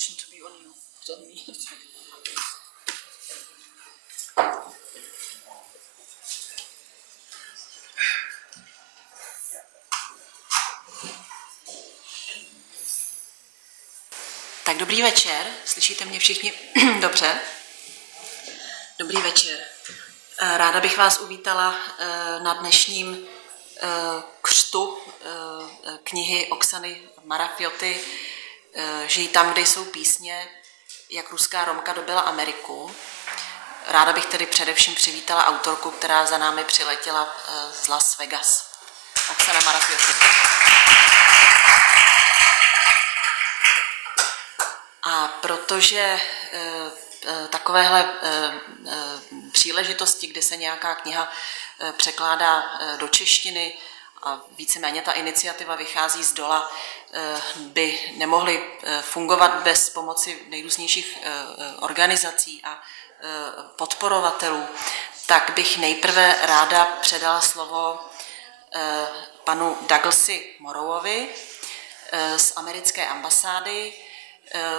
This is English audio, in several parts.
attention to be on you, not on me. Tak dobrý večer, slyšíte mě všichni dobře? Dobrý večer. Ráda bych vás uvítala na dnešním křtu knihy Oksany Marafioty Žijí tam, kde jsou písně, jak ruská Romka dobyla Ameriku. Ráda bych tedy především přivítala autorku, která za námi přiletěla z Las Vegas. Oksana Marafiotová. A protože takovéhle příležitosti, kdy se nějaká kniha překládá do češtiny a víceméně ta iniciativa vychází z dola, by nemohly fungovat bez pomoci nejrůznějších organizací a podporovatelů, tak bych nejprve ráda předala slovo panu Douglasi Morrowovi z americké ambasády,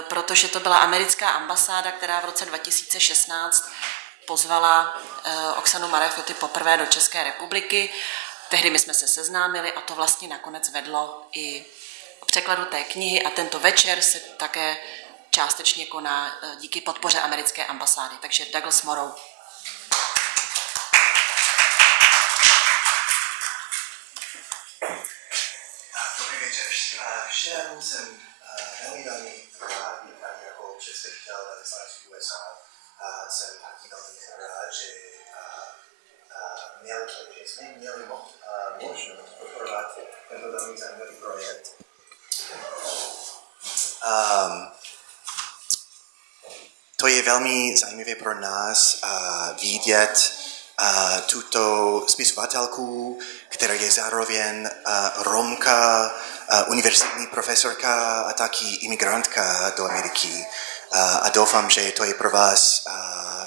protože to byla americká ambasáda, která v roce 2016 pozvala Oksanu Marafioty poprvé do České republiky. Tehdy my jsme se seznámili a to vlastně nakonec vedlo i k překladu té knihy a tento večer se také částečně koná díky podpoře americké ambasády. Takže Douglas Morrow. Dobrý večer všem, jsem velmi rád, jako představitel velvyslanectví USA. Jsem taky velmi rád, že jsme měli možnost podporovat tento velmi zajímavý projekt. To je velmi zajímavé pro nás vidět tuto spisovatelku, která je zároveň Romka, univerzitní profesorka a taky imigrantka do Ameriky. A doufám, že to je pro vás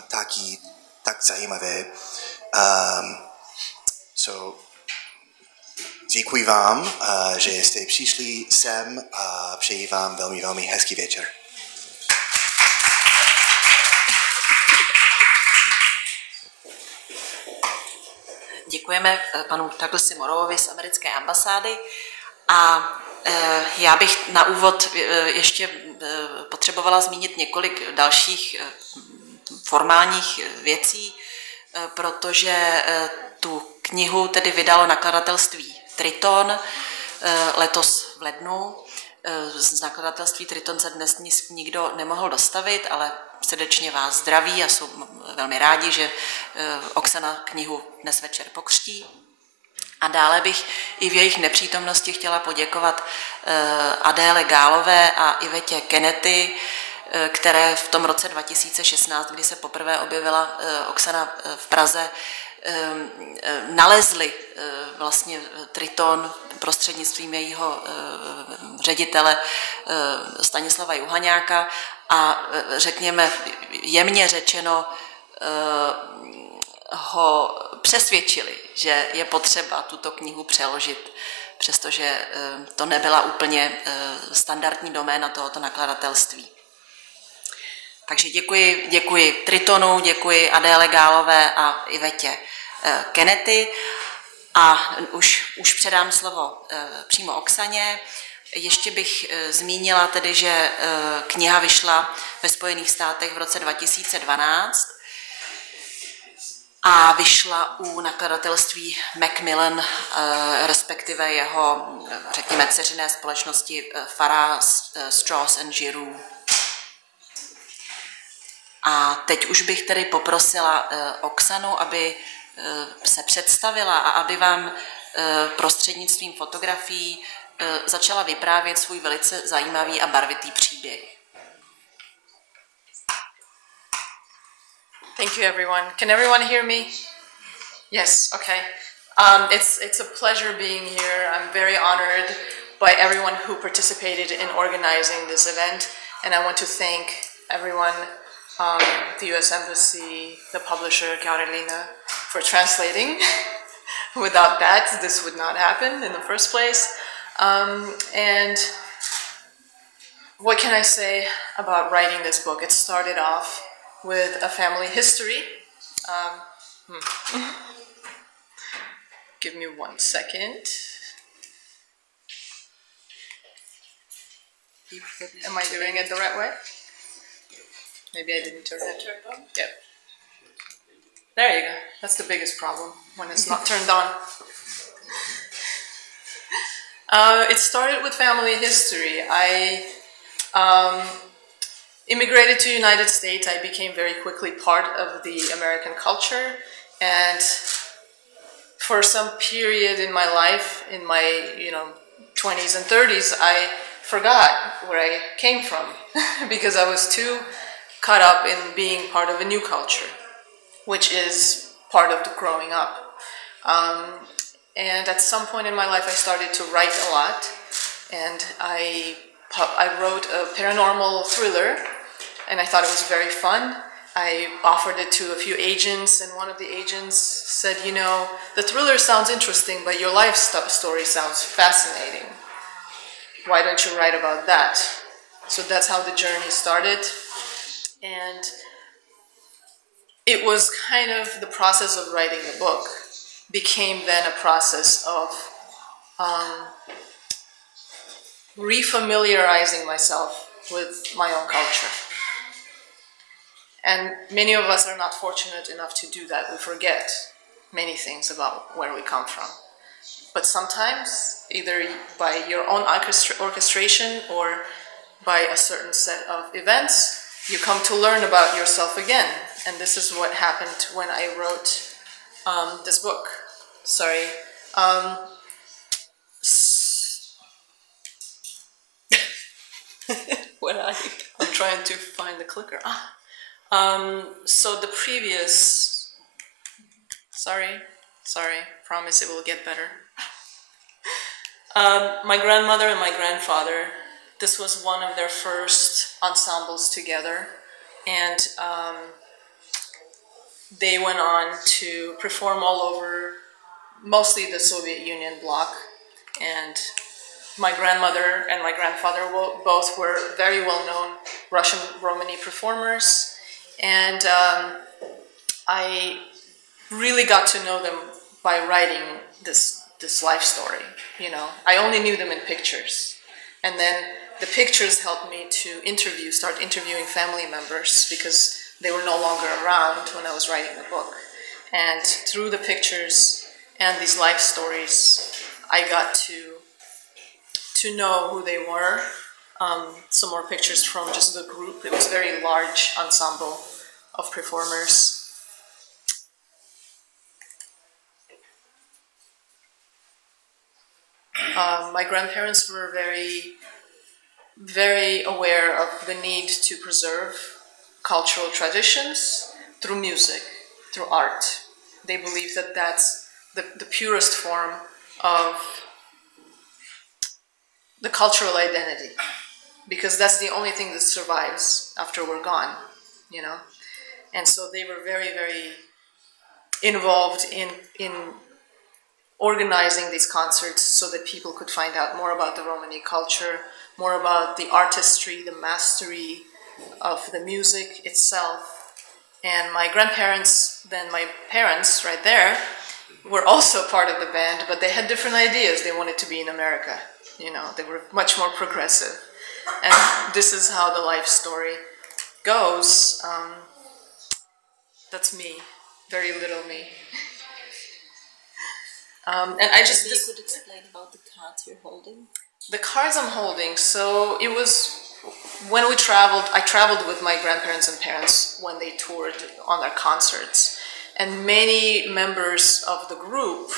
taky tak zajímavé. Děkuji vám, že jste přišli sem a přeji vám velmi, velmi hezký večer. Děkujeme panu Douglasi Morrowovi z americké ambasády a já bych na úvod ještě potřebovala zmínit několik dalších formálních věcí, protože tu knihu tedy vydalo nakladatelství Triton letos v lednu. Z nakladatelství Triton se dnes nikdo nemohl dostavit, ale srdečně vás zdraví a jsou velmi rádi, že Oksana knihu dnes večer pokřtí. A dále bych i v jejich nepřítomnosti chtěla poděkovat Adéle Gálové a Ivetě Kennedy, které v tom roce 2016, kdy se poprvé objevila Oksana v Praze, nalezli vlastně Triton prostřednictvím jejího ředitele Stanislava Juhaňáka a řekněme jemně řečeno ho přesvědčili, že je potřeba tuto knihu přeložit, přestože to nebyla úplně standardní doména tohoto nakladatelství. Takže děkuji Tritonu, děkuji Adéle Gálové a Ivetě Kennedy a už předám slovo přímo Oksaně. Ještě bych zmínila tedy, že kniha vyšla ve Spojených státech v roce 2012 a vyšla u nakladatelství Macmillan, respektive jeho, řekněme, dceřiné společnosti Farrar, Straus and Giroux. A teď už bych tedy poprosila Oksanu, aby se představila a aby vám prostřednictvím fotografií začala vyprávět svůj velice zajímavý a barvitý příběh. Thank you, everyone. Can everyone hear me? Yes, okay. It's a pleasure being here. I'm very honored by everyone who participated in organizing this event, and I want to thank everyone, the U.S. Embassy, the publisher, Karolína, for translating. Without that, this would not happen in the first place. And what can I say about writing this book? It started off with a family history. Give me 1 second. Am I doing it the right way? Maybe I didn't turn it. Yep. There you go. That's the biggest problem, when it's not turned on. It started with family history. I immigrated to the United States. I became very quickly part of the American culture, and for some period in my life, in my 20s and 30s, I forgot where I came from because I was too caught up in being part of a new culture, which is part of the growing up. And at some point in my life, I started to write a lot, and I wrote a paranormal thriller, and I thought it was very fun. I offered it to a few agents, and one of the agents said, the thriller sounds interesting, but your life story sounds fascinating. Why don't you write about that? So that's how the journey started. And it was kind of the process of writing the book became then a process of refamiliarizing myself with my own culture. And many of us are not fortunate enough to do that. We forget many things about where we come from. But sometimes, either by your own orchestration or by a certain set of events, you come to learn about yourself again. And this is what happened when I wrote this book. Sorry. I'm trying to find the clicker. So the previous... Sorry, promise it will get better. My grandmother and my grandfather, this was one of their first ensembles together, and they went on to perform all over, mostly the Soviet Union bloc, and my grandmother and my grandfather both were very well-known Russian Romany performers, and I really got to know them by writing this life story. I only knew them in pictures, and then the pictures helped me to start interviewing family members because they were no longer around when I was writing the book. And through the pictures and these life stories, I got to know who they were. Some more pictures from just the group. It was a very large ensemble of performers. My grandparents were very, very aware of the need to preserve cultural traditions through music, through art. They believe that that's the purest form of the cultural identity, because that's the only thing that survives after we're gone, And so they were very, very involved in organizing these concerts so that people could find out more about the Romany culture, more about the artistry, the mastery of the music itself. And my grandparents, then my parents right there, were also part of the band, but they had different ideas. They wanted to be in America, they were much more progressive. And this is how the life story goes. That's me, very little me. And I just... You could explain about the cards you're holding? The cards I'm holding, so it was when I traveled with my grandparents and parents when they toured on their concerts. And many members of the group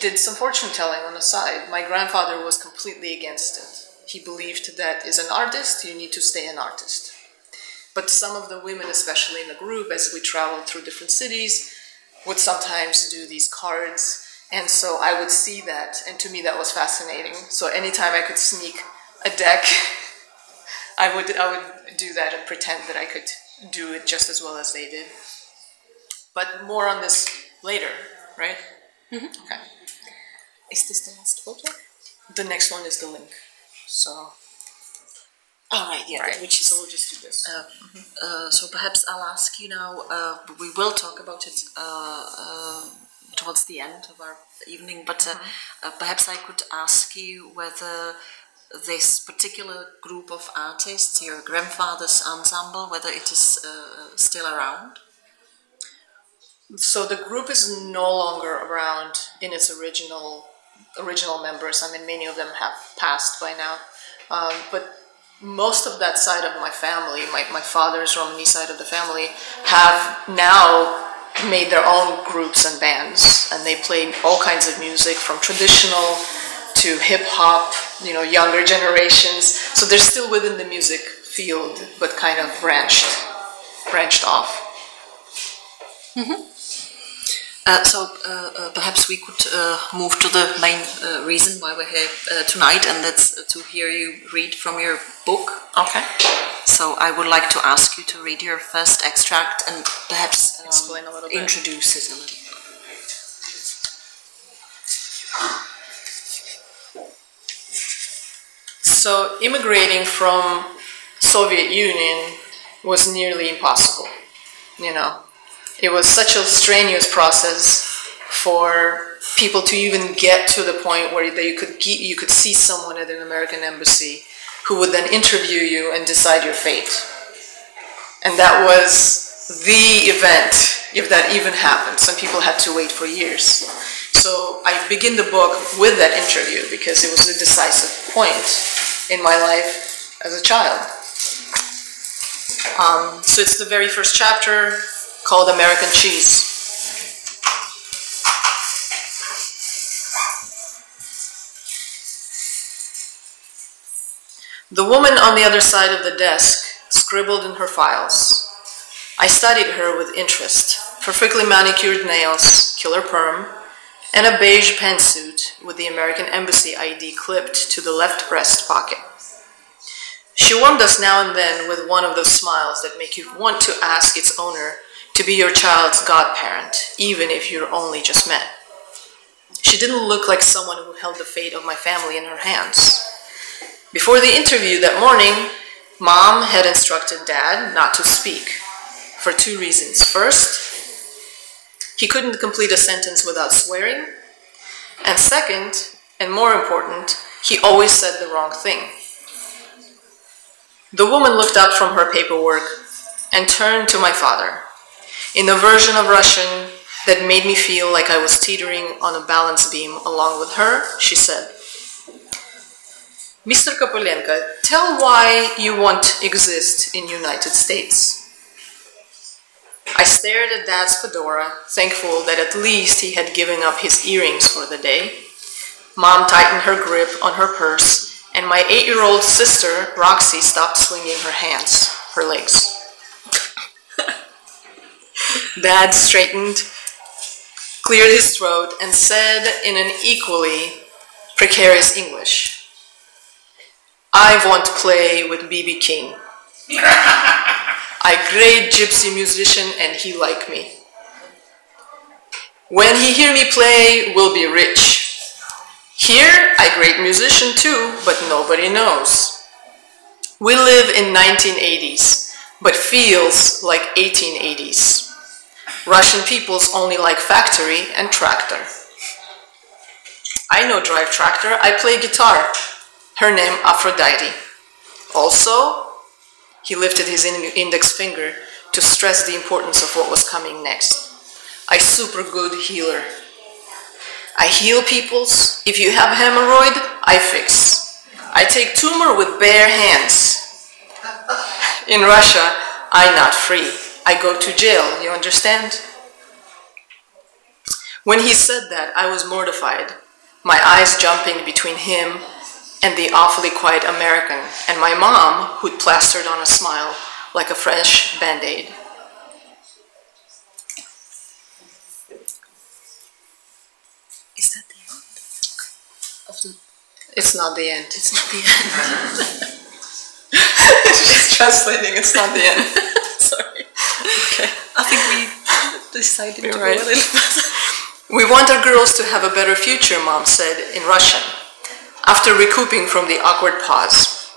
did some fortune telling on the side. My grandfather was completely against it. He believed that as an artist, you need to stay an artist. But some of the women, especially in the group, as we traveled through different cities, would sometimes do these cards, and so I would see that, and to me that was fascinating. So anytime I could sneak a deck, I would do that and pretend that I could do it just as well as they did. But more on this later, right? Mm-hmm. Okay. Is this the last photo? The next one is the link. So Oh, right, yeah. Right. Which is, so we'll just do this. So perhaps I'll ask you now, we will talk about it towards the end of our evening, but perhaps I could ask you whether this particular group of artists, your grandfather's ensemble, whether it is still around? So the group is no longer around in its original members. I mean, many of them have passed by now, but most of that side of my family, my father's Romani side of the family, have now made their own groups and bands, and they play all kinds of music from traditional to hip-hop, you know, younger generations. So they're still within the music field, but kind of branched off. Mm-hmm. So perhaps we could move to the main reason why we're here tonight, and that's to hear you read from your book. Okay. So I would like to ask you to read your first extract and perhaps explain a little bit. Introduce it a little. So immigrating from Soviet Union was nearly impossible, you know. It was such a strenuous process for people to even get to the point where you could see someone at an American embassy who would then interview you and decide your fate. And that was the event, if that even happened. Some people had to wait for years. So I begin the book with that interview because it was a decisive point in my life as a child. So it's the very first chapter, called American Cheese. The woman on the other side of the desk scribbled in her files. I studied her with interest. Perfectly manicured nails, killer perm, and a beige pantsuit with the American Embassy ID clipped to the left breast pocket. She warmed us now and then with one of those smiles that make you want to ask its owner to be your child's godparent, even if you're only just met. She didn't look like someone who held the fate of my family in her hands. Before the interview that morning, Mom had instructed Dad not to speak, for two reasons. First, he couldn't complete a sentence without swearing, and second, and more important, he always said the wrong thing. The woman looked up from her paperwork and turned to my father. In a version of Russian that made me feel like I was teetering on a balance beam along with her, she said, Mr. Kopolenko, tell why you won't exist in United States. I stared at Dad's fedora, thankful that at least he had given up his earrings for the day. Mom tightened her grip on her purse, and my 8-year-old sister, Roxy, stopped swinging her legs. Dad straightened, cleared his throat, and said in an equally precarious English, I won't play with B.B. King. I great gypsy musician and he like me. When he hear me play, we'll be rich. Here, I great musician too, but nobody knows. We live in 1980s, but feels like 1880s. Russian peoples only like factory and tractor. I know drive tractor, I play guitar. Her name Aphrodite. Also, he lifted his index finger to stress the importance of what was coming next. I super good healer. I heal peoples. If you have hemorrhoid, I fix. I take tumor with bare hands. In Russia, I not free. I go to jail, you understand? When he said that, I was mortified, my eyes jumping between him and the awfully quiet American, and my mom, who'd plastered on a smile like a fresh Band-Aid. Is that the end? It's not the end. It's not the end. She's translating, it's not the end. Sorry. Okay. I think we decided to go a little further. We want our girls to have a better future, Mom said in Russian, after recouping from the awkward pause.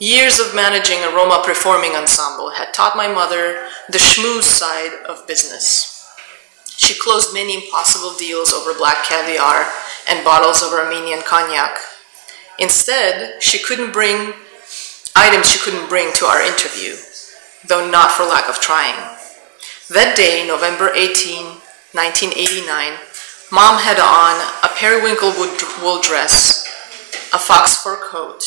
Years of managing a Roma performing ensemble had taught my mother the schmooze side of business. She closed many impossible deals over black caviar and bottles of Armenian cognac. Instead, she couldn't bring items she couldn't bring to our interview, though not for lack of trying. That day, November 18, 1989, Mom had on a periwinkle wool dress, a fox fur coat.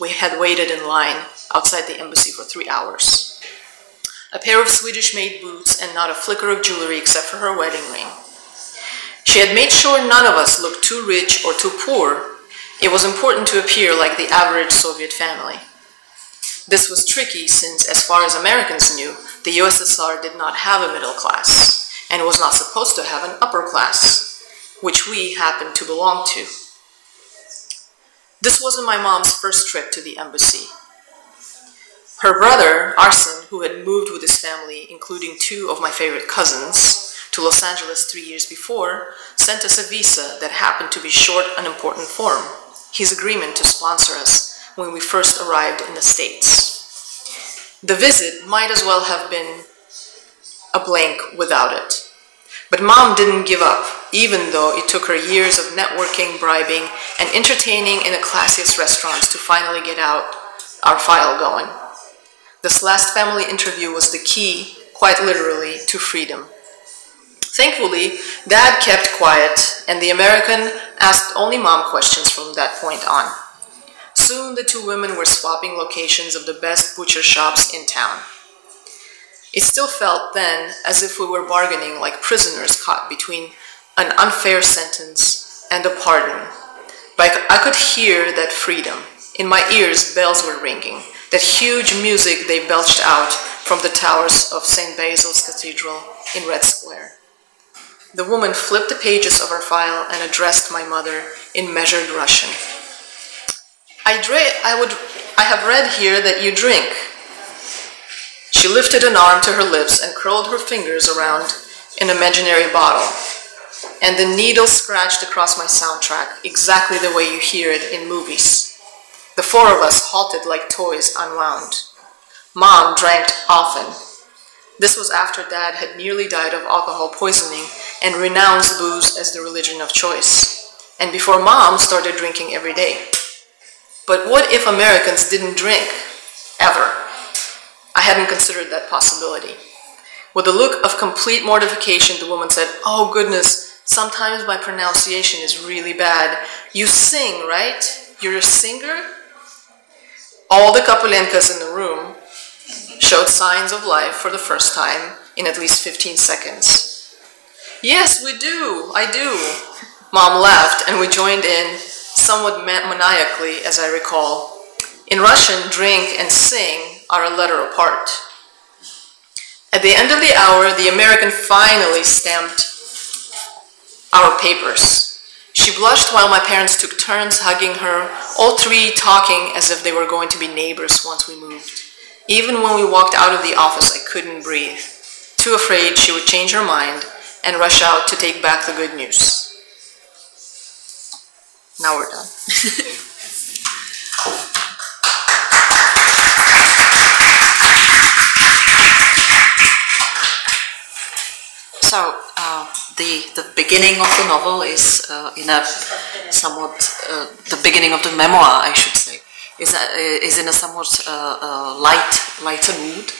We had waited in line outside the embassy for 3 hours. A pair of Swedish-made boots and not a flicker of jewelry except for her wedding ring. She had made sure none of us looked too rich or too poor. It was important to appear like the average Soviet family. This was tricky since, as far as Americans knew, the USSR did not have a middle class and was not supposed to have an upper class, which we happened to belong to. This wasn't my mom's first trip to the embassy. Her brother, Arsen, who had moved with his family, including 2 of my favorite cousins, to Los Angeles 3 years before, sent us a visa that happened to be short and important form, his agreement to sponsor us when we first arrived in the States. The visit might as well have been a blank without it. But Mom didn't give up, even though it took her years of networking, bribing, and entertaining in the classiest restaurants to finally get our file going. This last family interview was the key, quite literally, to freedom. Thankfully, Dad kept quiet, and the American asked only Mom questions from that point on. Soon the 2 women were swapping locations of the best butcher shops in town. It still felt then as if we were bargaining like prisoners caught between an unfair sentence and a pardon. But I could hear that freedom. In my ears, bells were ringing, that huge music they belched out from the towers of St. Basil's Cathedral in Red Square. The woman flipped the pages of her file and addressed my mother in measured Russian. I have read here that you drink. She lifted an arm to her lips and curled her fingers around an imaginary bottle, and the needle scratched across my soundtrack exactly the way you hear it in movies. The 4 of us halted like toys unwound. Mom drank often. This was after Dad had nearly died of alcohol poisoning and renounced booze as the religion of choice, and before Mom started drinking every day. But what if Americans didn't drink? Ever? I hadn't considered that possibility. With a look of complete mortification, the woman said, "Oh goodness, sometimes my pronunciation is really bad. You sing, right? You're a singer?" All the Kapolenkas in the room showed signs of life for the first time in at least 15 seconds. "Yes, we do, I do." Mom laughed and we joined in somewhat maniacally, as I recall. In Russian, drink and sing are a letter apart. At the end of the hour, the American finally stamped our papers. She blushed while my parents took turns hugging her, all 3 talking as if they were going to be neighbors once we moved. Even when we walked out of the office, I couldn't breathe, too afraid she would change her mind and rush out to take back the good news. Now we're done. So the beginning of the novel is in a somewhat the beginning of the memoir, I should say, is in a somewhat lighter mood.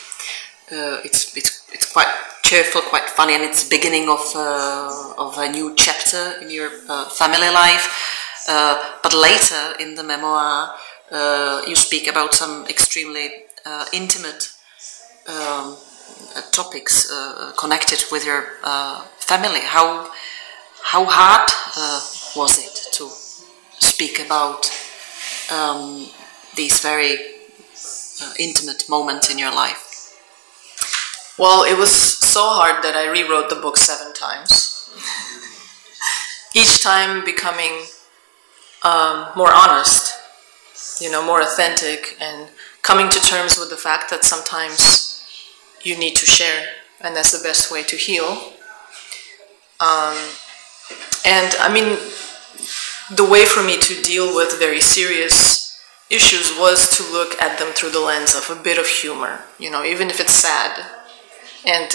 It's quite cheerful, quite funny, and it's beginning of a new chapter in your family life. But later in the memoir, you speak about some extremely intimate topics connected with your family. How hard was it to speak about these very intimate moments in your life? Well, it was so hard that I rewrote the book 7 times. Each time becoming more honest, more authentic, and coming to terms with the fact that sometimes you need to share, and that's the best way to heal. And I mean, the way for me to deal with very serious issues was to look at them through the lens of a bit of humor, you know, even if it's sad. And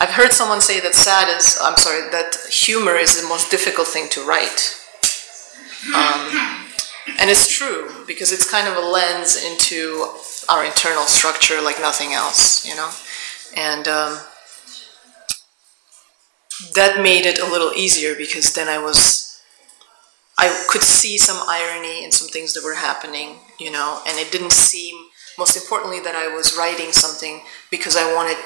I've heard someone say that that humor is the most difficult thing to write. And it's true, because it's kind of a lens into our internal structure like nothing else, you know? And that made it a little easier, because then I could see some irony in some things that were happening, you know, and it didn't seem, most importantly, that I was writing something because I wanted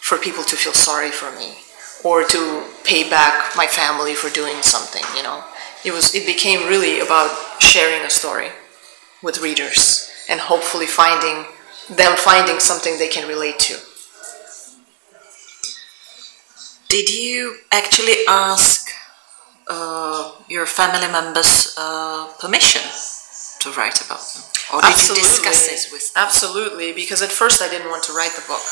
for people to feel sorry for me, or to pay back my family for doing something, you know. It became really about sharing a story with readers, and hopefully finding something they can relate to. Did you actually ask your family members' permission to write about them? Or did you discuss this with them? Absolutely, because at first I didn't want to write the book.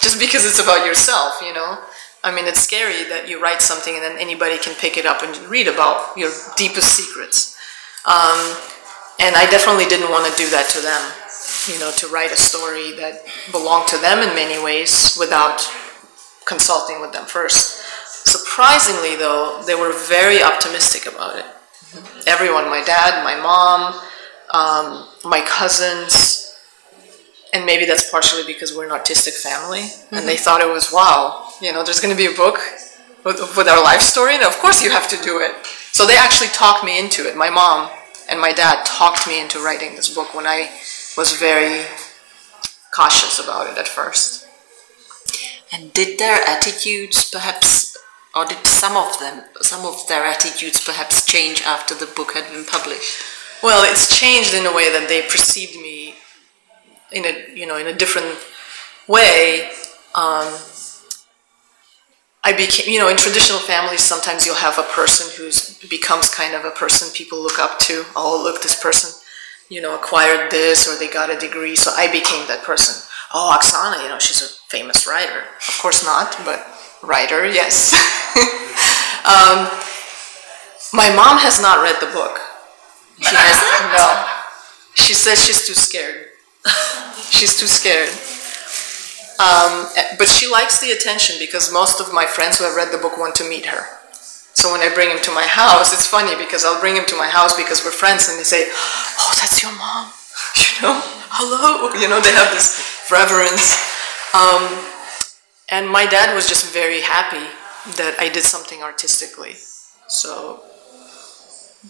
Just because it's about yourself, you know? I mean, it's scary that you write something and then anybody can pick it up and read about your deepest secrets. And I definitely didn't want to do that to them, you know, to write a story that belonged to them in many ways without consulting with them first. Surprisingly, though, they were very optimistic about it. Everyone, my dad, my mom, my cousins, and maybe that's partially because we're an artistic family, and they thought it was, wow, you know, there's going to be a book with our life story, and of course you have to do it. So they actually talked me into it. My mom and my dad talked me into writing this book when I was very cautious about it at first. And did their attitudes perhaps, or did some of their attitudes perhaps change after the book had been published? Well, it's changed in a way that they perceived me in a different way. I became, you know, in traditional families, sometimes you'll have a person who becomes kind of a person people look up to. Oh, look, this person, you know, acquired this, or they got a degree, so I became that person. Oh, Oksana, you know, she's a famous writer. Of course not, but writer, yes. My mom has not read the book. She hasn't? No. She says she's too scared. She's too scared. But she likes the attention, because most of my friends who have read the book want to meet her. So when I bring him to my house, it's funny, because I'll bring him to my house because we're friends, and they say, oh, that's your mom, you know, hello, you know, they have this reverence. And my dad was just very happy that I did something artistically. So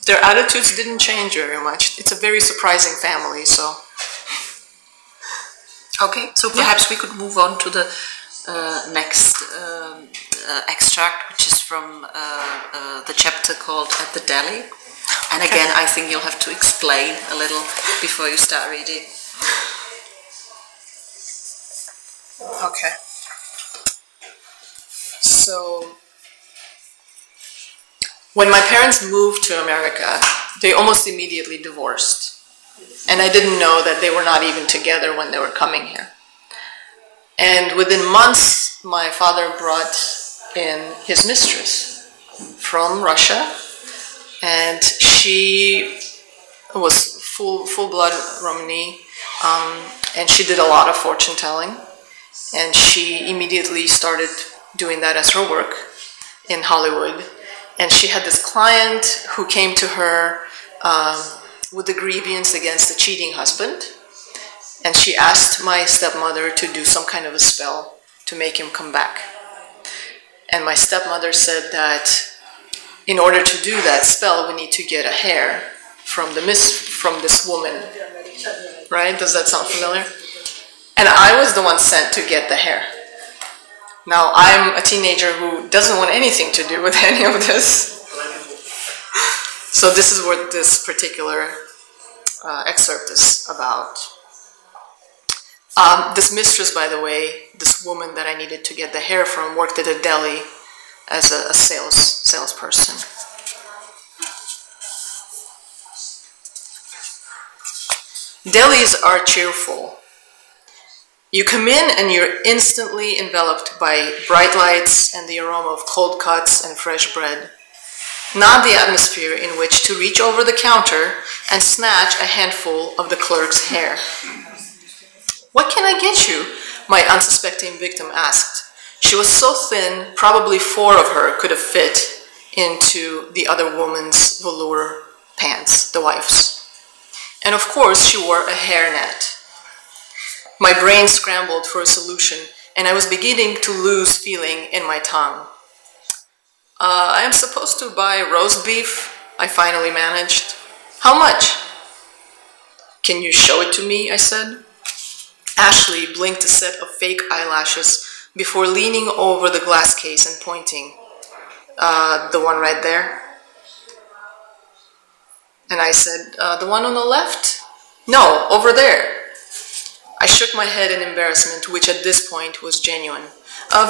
their attitudes didn't change very much. It's a very surprising family, so. Okay, so perhaps we could move on to the next extract, which is from the chapter called At the Deli. And again, I think you'll have to explain a little before you start reading. Okay. So, when my parents moved to America, they almost immediately divorced. And I didn't know that they were not even together when they were coming here. And within months, my father brought in his mistress from Russia, and she was full-blood Romani, and she did a lot of fortune telling, and she immediately started doing that as her work in Hollywood. And she had this client who came to her with a grievance against a cheating husband, and she asked my stepmother to do some kind of a spell to make him come back. And my stepmother said that in order to do that spell, we need to get a hair from this woman, right? Does that sound familiar? And I was the one sent to get the hair. Now, I'm a teenager who doesn't want anything to do with any of this. So this is what this particular excerpt is about. This mistress, by the way, this woman that I needed to get the hair from, worked at a deli as a salesperson. Delis are cheerful. You come in and you're instantly enveloped by bright lights and the aroma of cold cuts and fresh bread. not the atmosphere in which to reach over the counter and snatch a handful of the clerk's hair. "What can I get you?" my unsuspecting victim asked. She was so thin, probably 4 of her could have fit into the other woman's velour pants, the wife's. And of course, she wore a hairnet. My brain scrambled for a solution, and I was beginning to lose feeling in my tongue. "I am supposed to buy roast beef," I finally managed. "How much?" "Can you show it to me?" I said. Ashley blinked a set of fake eyelashes before leaning over the glass case and pointing. The one right there?" And I said, "The one on the left?" "No, over there." I shook my head in embarrassment, which at this point was genuine.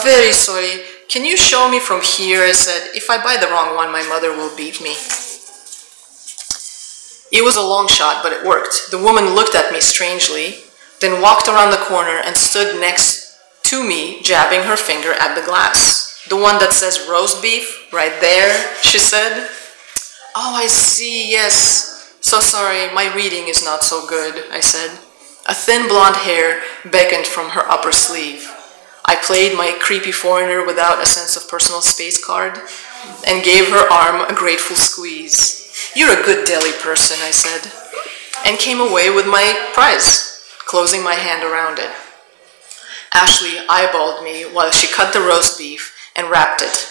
Very sorry. Can you show me from here?" I said. "If I buy the wrong one, my mother will beat me." It was a long shot, but it worked. The woman looked at me strangely, then walked around the corner and stood next to me, jabbing her finger at the glass. "The one that says roast beef, right there," she said. "Oh, I see, yes. So sorry, my reading is not so good," I said. A thin blonde hair beckoned from her upper sleeve. I played my creepy foreigner without a sense of personal space card and gave her arm a grateful squeeze. "You're a good deli person," I said, and came away with my prize, closing my hand around it. Ashley eyeballed me while she cut the roast beef and wrapped it.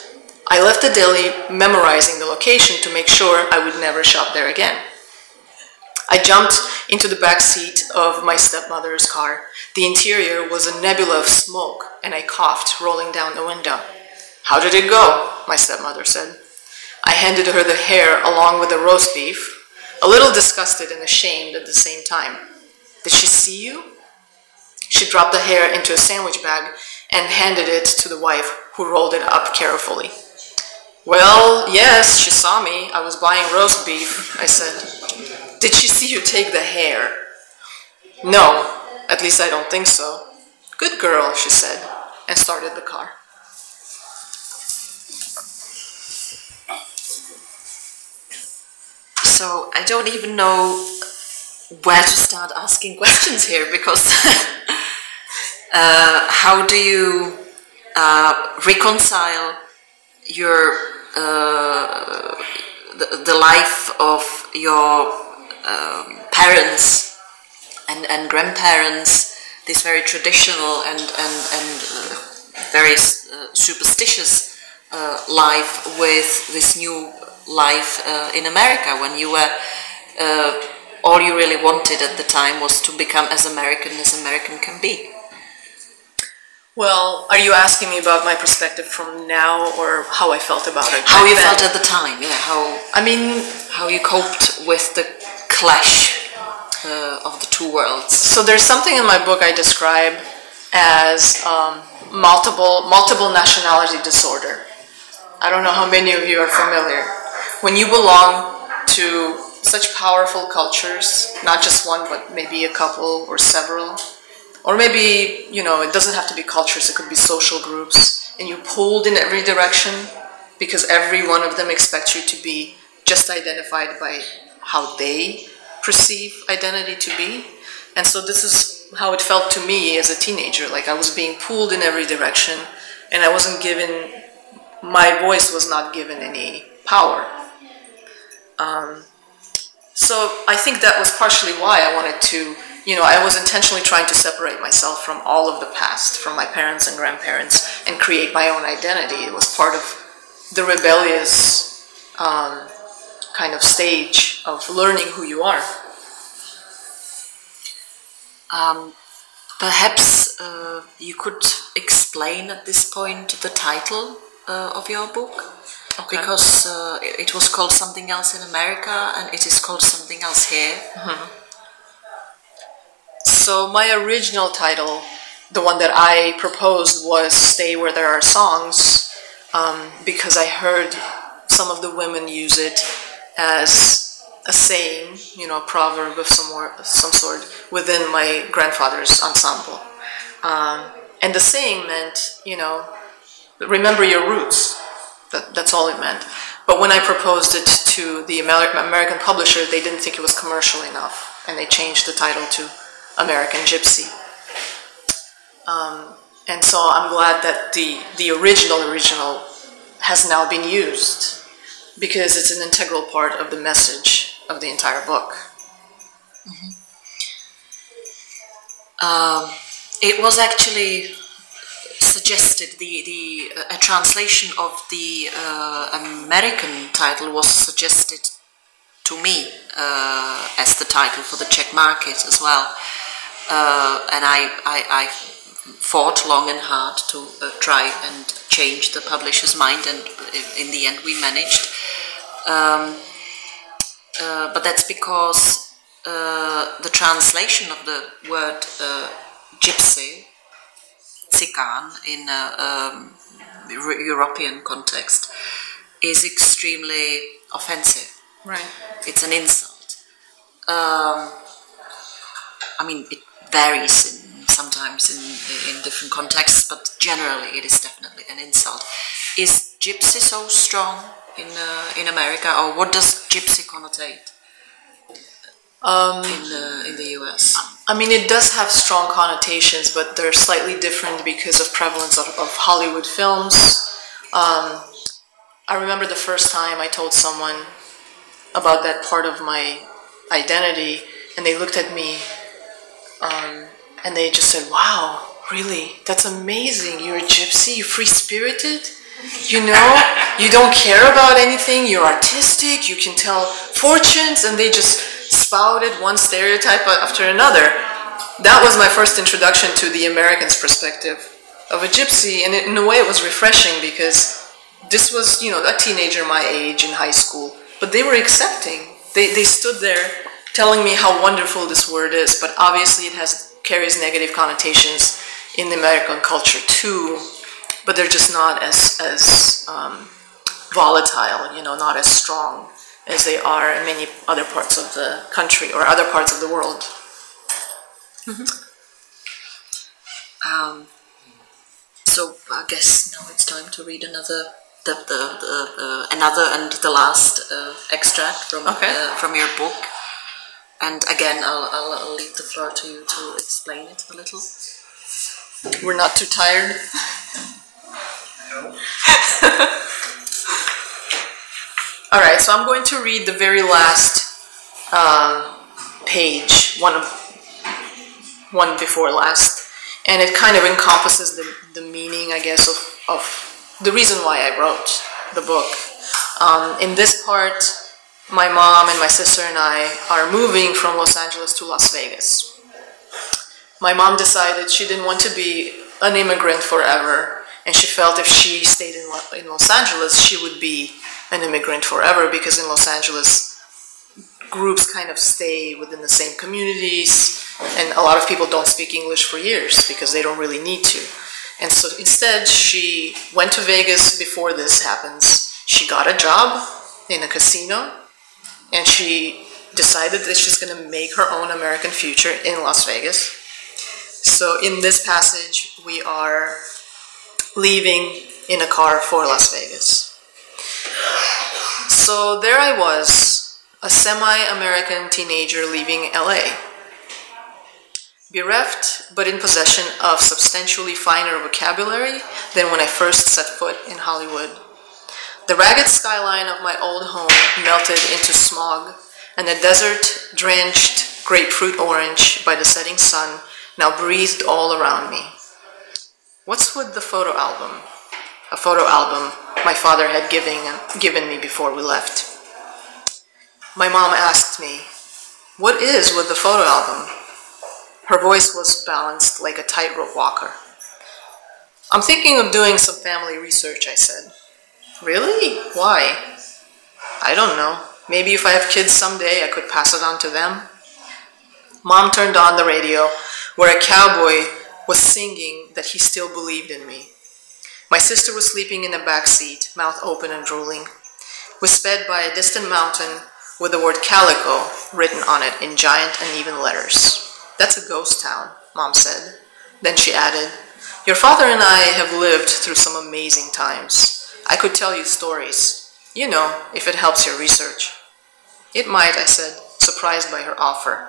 I left the deli memorizing the location to make sure I would never shop there again. I jumped into the back seat of my stepmother's car. The interior was a nebula of smoke, and I coughed, rolling down the window. "How did it go?" my stepmother said. I handed her the hair along with the roast beef, a little disgusted and ashamed at the same time. "Did she see you?" She dropped the hair into a sandwich bag and handed it to the wife, who rolled it up carefully. "Well, yes, she saw me. I was buying roast beef," I said. "Did she see you take the hair?" "No, at least I don't think so." "Good girl," she said, and started the car. So I don't even know where to start asking questions here, because how do you reconcile your the life of your parents and grandparents, this very traditional and very superstitious life, with this new life in America, when you were all you really wanted at the time was to become as American can be? Well, are you asking me about my perspective from now, or how I felt about it? How you felt at the time, yeah. How you coped with the clash of the two worlds. So there's something in my book I describe as multiple nationality disorder. I don't know how many of you are familiar. When you belong to such powerful cultures, not just one, but maybe a couple or several, or maybe, you know, it doesn't have to be cultures, it could be social groups, and you pulled in every direction because every one of them expects you to be just identified by how they perceive identity to be. And so this is how it felt to me as a teenager, like I was being pulled in every direction, and I wasn't given, my voice was not given any power. So I think that was partially why I wanted to, you know, I was intentionally trying to separate myself from all of the past, from my parents and grandparents, and create my own identity. It was part of the rebellious kind of stage of learning who you are. Perhaps you could explain at this point the title of your book, okay. Because it was called something else in America and it is called something else here. Mm-hmm. So my original title, the one that I proposed, was Stay Where There Are Songs, because I heard some of the women use it as a saying, you know, a proverb of some sort within my grandfather's ensemble. And the saying meant, you know, remember your roots. That's all it meant. But when I proposed it to the American publisher, they didn't think it was commercial enough, and they changed the title to American Gypsy. And so I'm glad that the original has now been used, because it's an integral part of the message of the entire book. It was actually suggested, a translation of the American title was suggested to me as the title for the Czech market as well. And I fought long and hard to try and change the publisher's mind, and in the end we managed. But that's because the translation of the word gypsy, Cikan, in a European context is extremely offensive. Right. It's an insult. I mean, it varies sometimes in different contexts, but generally it is definitely an insult. Is gypsy so strong in America, or what does gypsy connotate in the US? I mean, it does have strong connotations, but they're slightly different because of prevalence of Hollywood films. I remember the first time I told someone about that part of my identity, and they looked at me and they just said, "Wow, really? That's amazing. You're a gypsy? You're free-spirited? You know, you don't care about anything. You're artistic. You can tell fortunes." And they just spouted one stereotype after another. That was my first introduction to the American's perspective of a gypsy, and in a way it was refreshing, because this was, you know, a teenager my age in high school, but they were accepting. They stood there telling me how wonderful this word is, but obviously it carries negative connotations in the American culture too, but they're just not as volatile, you know, not as strong as they are in many other parts of the country or other parts of the world. Mm-hmm. So I guess now it's time to read another and the last extract from your book. And again, I'll leave the floor to you to explain it a little. We're not too tired? No. All right, so I'm going to read the very last page, one before last, and it kind of encompasses the meaning, I guess, of the reason why I wrote the book. In this part, my mom and my sister and I are moving from Los Angeles to Las Vegas. My mom decided she didn't want to be an immigrant forever, and she felt if she stayed in Los Angeles, she would be an immigrant forever, because in Los Angeles, groups kind of stay within the same communities, and a lot of people don't speak English for years because they don't really need to. And so instead, she went to Vegas before this happens. She got a job in a casino, and she decided that she's going to make her own American future in Las Vegas. So in this passage, we are leaving in a car for Las Vegas. So there I was, a semi-American teenager leaving LA. Bereft, but in possession of substantially finer vocabulary than when I first set foot in Hollywood. The ragged skyline of my old home melted into smog, and the desert, drenched grapefruit orange by the setting sun, now breathed all around me. What's with the photo album? A photo album my father had given me before we left. My mom asked me, "What is with the photo album?" Her voice was balanced like a tightrope walker. "I'm thinking of doing some family research," I said. "Really? Why?" "I don't know. Maybe if I have kids someday, I could pass it on to them." Mom turned on the radio, where a cowboy was singing that he still believed in me. My sister was sleeping in the back seat, mouth open and drooling. We sped by a distant mountain with the word Calico written on it in giant uneven letters. "That's a ghost town," Mom said. Then she added, "Your father and I have lived through some amazing times. I could tell you stories. You know, if it helps your research. It might, I said, surprised by her offer.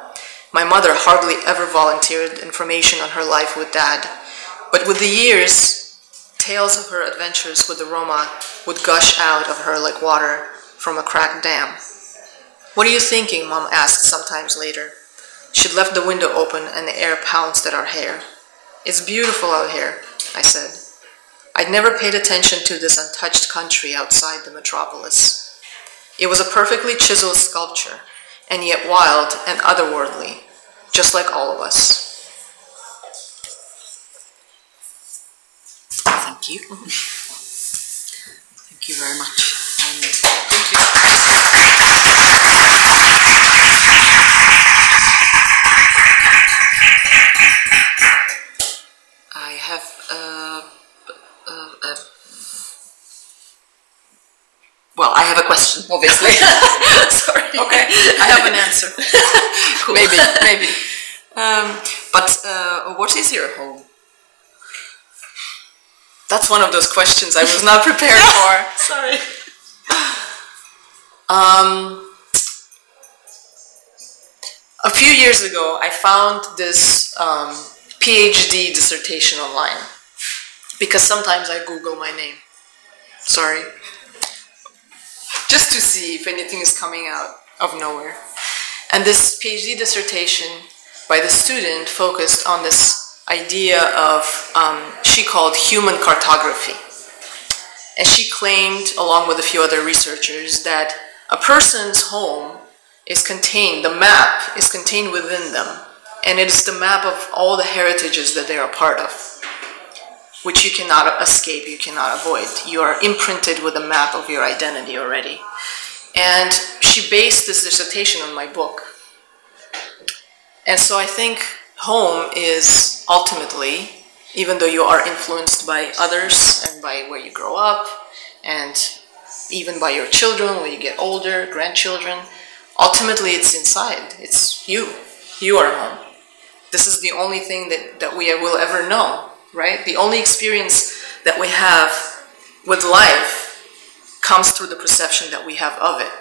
My mother hardly ever volunteered information on her life with Dad, but with the years, tales of her adventures with the Roma would gush out of her like water from a cracked dam. What are you thinking? Mom asked sometimes later. She'd left the window open and the air pounced at our hair. It's beautiful out here, I said. I'd never paid attention to this untouched country outside the metropolis. It was a perfectly chiseled sculpture, and yet wild and otherworldly, just like all of us. Thank you. Thank you very much. And Thank you. I have well, I have a question, obviously. Sorry. Okay, I have an answer. Cool. Maybe. But what is your home? That's one of those questions I was not prepared for. Sorry. A few years ago, I found this PhD dissertation online because sometimes I Google my name. Sorry. Just to see if anything is coming out of nowhere. And this PhD dissertation by the student focused on this idea of, she called human cartography. And she claimed, along with a few other researchers, that a person's home is contained, the map is contained within them. And it is the map of all the heritages that they are part of, which you cannot escape, you cannot avoid. You are imprinted with a map of your identity already. And she based this dissertation on my book. And so I think home is ultimately, even though you are influenced by others and by where you grow up, and even by your children when you get older, grandchildren, ultimately it's inside. It's you. You are home. This is the only thing that we will ever know, right? The only experience that we have with life comes through the perception that we have of it,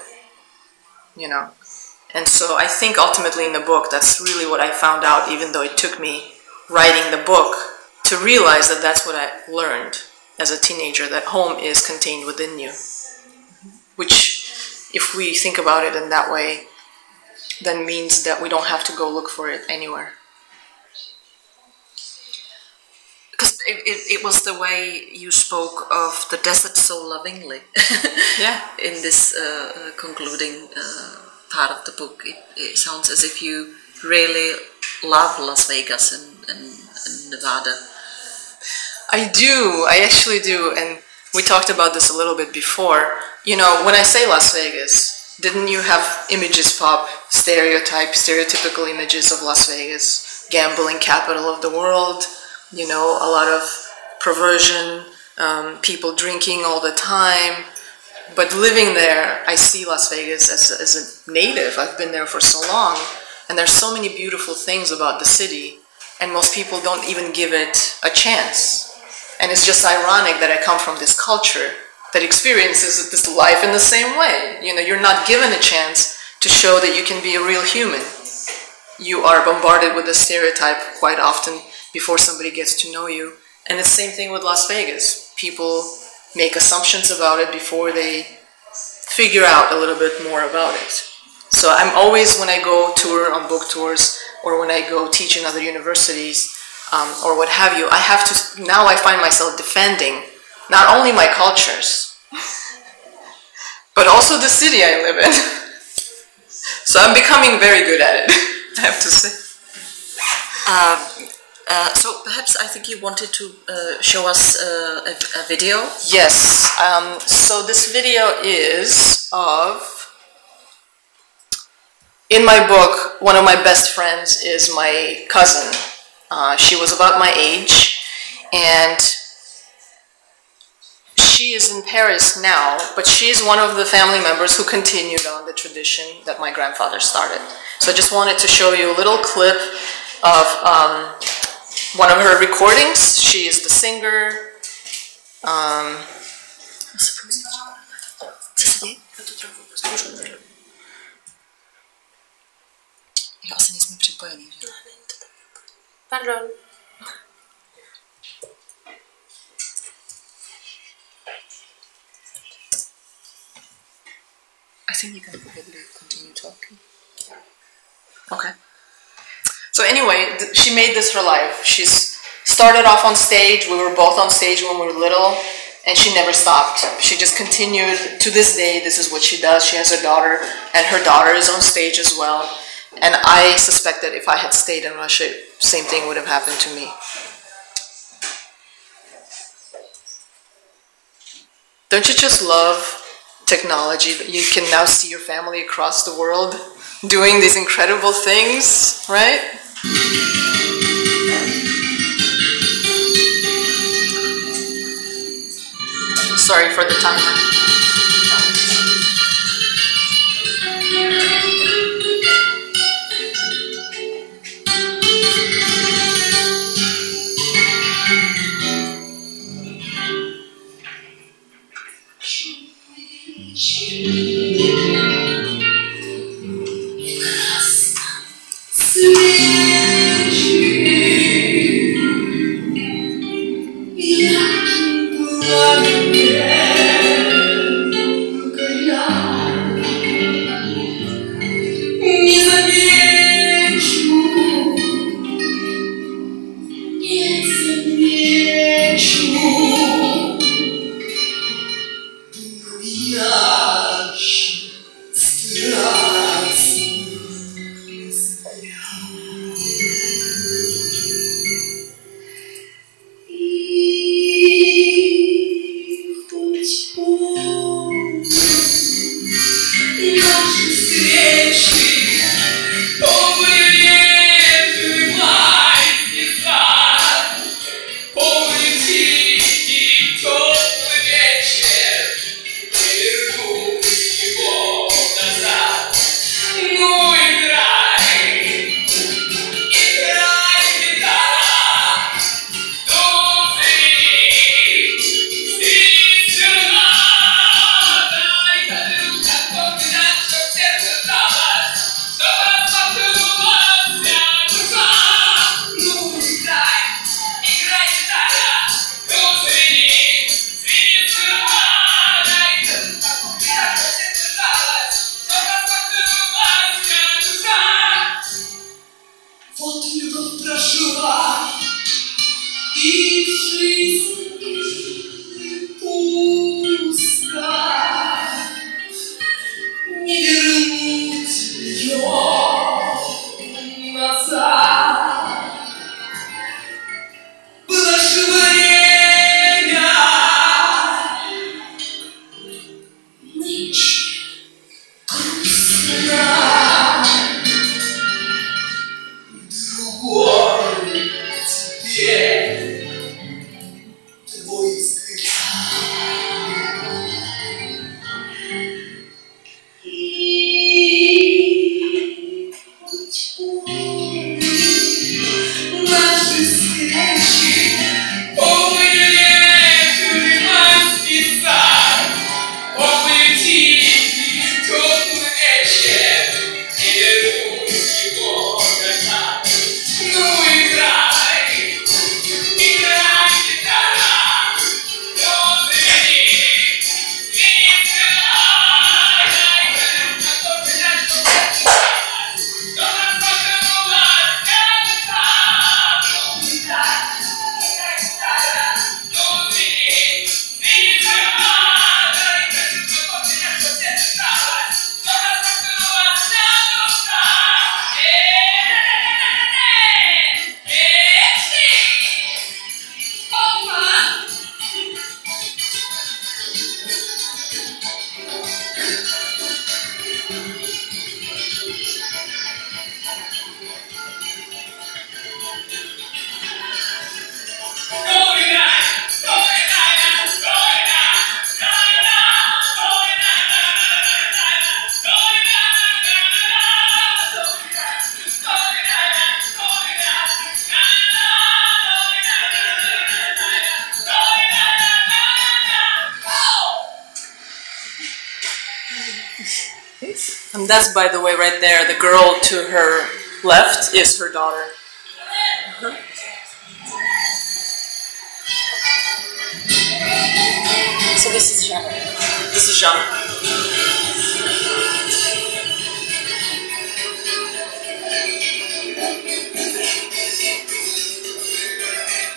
you know? And so I think ultimately in the book, that's really what I found out, even though it took me writing the book to realize that that's what I learned as a teenager, that home is contained within you. Which, if we think about it in that way, then means that we don't have to go look for it anywhere. Because it was the way you spoke of the desert so lovingly. Yeah. In this concluding part of the book, it sounds as if you really love Las Vegas and Nevada. I do. I actually do. And we talked about this a little bit before. You know, when I say Las Vegas, didn't you have images pop, stereotypical images of Las Vegas, gambling capital of the world, you know, a lot of perversion, people drinking all the time. But living there, I see Las Vegas as a native. I've been there for so long, and there's so many beautiful things about the city, and most people don't even give it a chance. And it's just ironic that I come from this culture that experiences this life in the same way. You know, you're not given a chance to show that you can be a real human. You are bombarded with a stereotype quite often before somebody gets to know you. And it's the same thing with Las Vegas. People make assumptions about it before they figure out a little bit more about it. So I'm always, when I go tour on book tours, or when I go teach in other universities, or what have you, now I find myself defending not only my cultures, but also the city I live in. So I'm becoming very good at it, I have to say. So perhaps I think you wanted to show us a video? Yes, so this video is of, in my book, one of my best friends is my cousin. She was about my age, and she is in Paris now, but she is one of the family members who continued on the tradition that my grandfather started. So I just wanted to show you a little clip of one of her recordings. She is the singer. Jo, asi nejsme připojení, že? Pardon. I think you can probably continue talking. Okay. So anyway, she made this her life. She's started off on stage. We were both on stage when we were little, and she never stopped. She just continued. To this day, this is what she does. She has a daughter, and her daughter is on stage as well. And I suspect that if I had stayed in Russia, same thing would have happened to me. Don't you just love technology that you can now see your family across the world doing these incredible things, right? Sorry for the timer. And that's, by the way, right there, the girl to her left is her daughter. So this is Jeanne. This is Jeanne.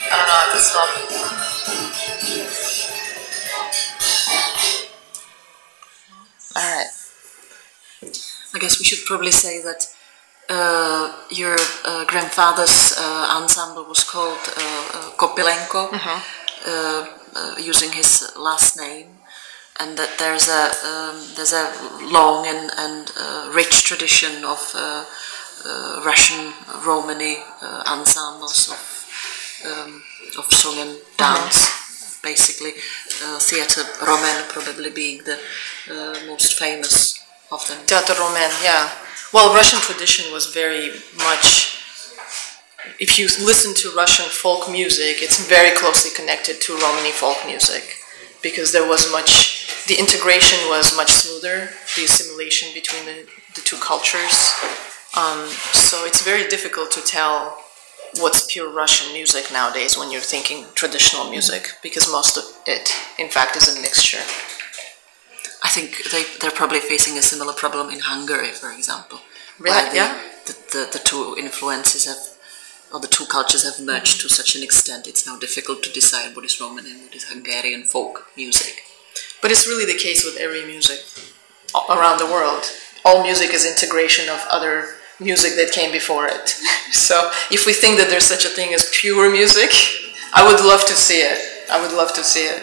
I don't know how to stop. All right. I guess we should probably say that your grandfather's ensemble was called Kopilenko, using his last name, and that there's a long and rich tradition of Russian Romany ensembles of song and dance, basically theatre Romain probably being the most famous of them. Theatre Romain, yeah. Well, Russian tradition was very much, if you listen to Russian folk music, it's very closely connected to Romany folk music, because there was the integration was much smoother, the assimilation between the two cultures. So it's very difficult to tell what's pure Russian music nowadays when you're thinking traditional music, because most of it, in fact, is a mixture. I think they're probably facing a similar problem in Hungary, for example. Really? Yeah. The two influences or the two cultures have merged to such an extent it's now difficult to decide what is Roman and what is Hungarian folk music. But it's really the case with every music around the world. All music is integration of other music that came before it. So if we think that there's such a thing as pure music, I would love to see it. I would love to see it.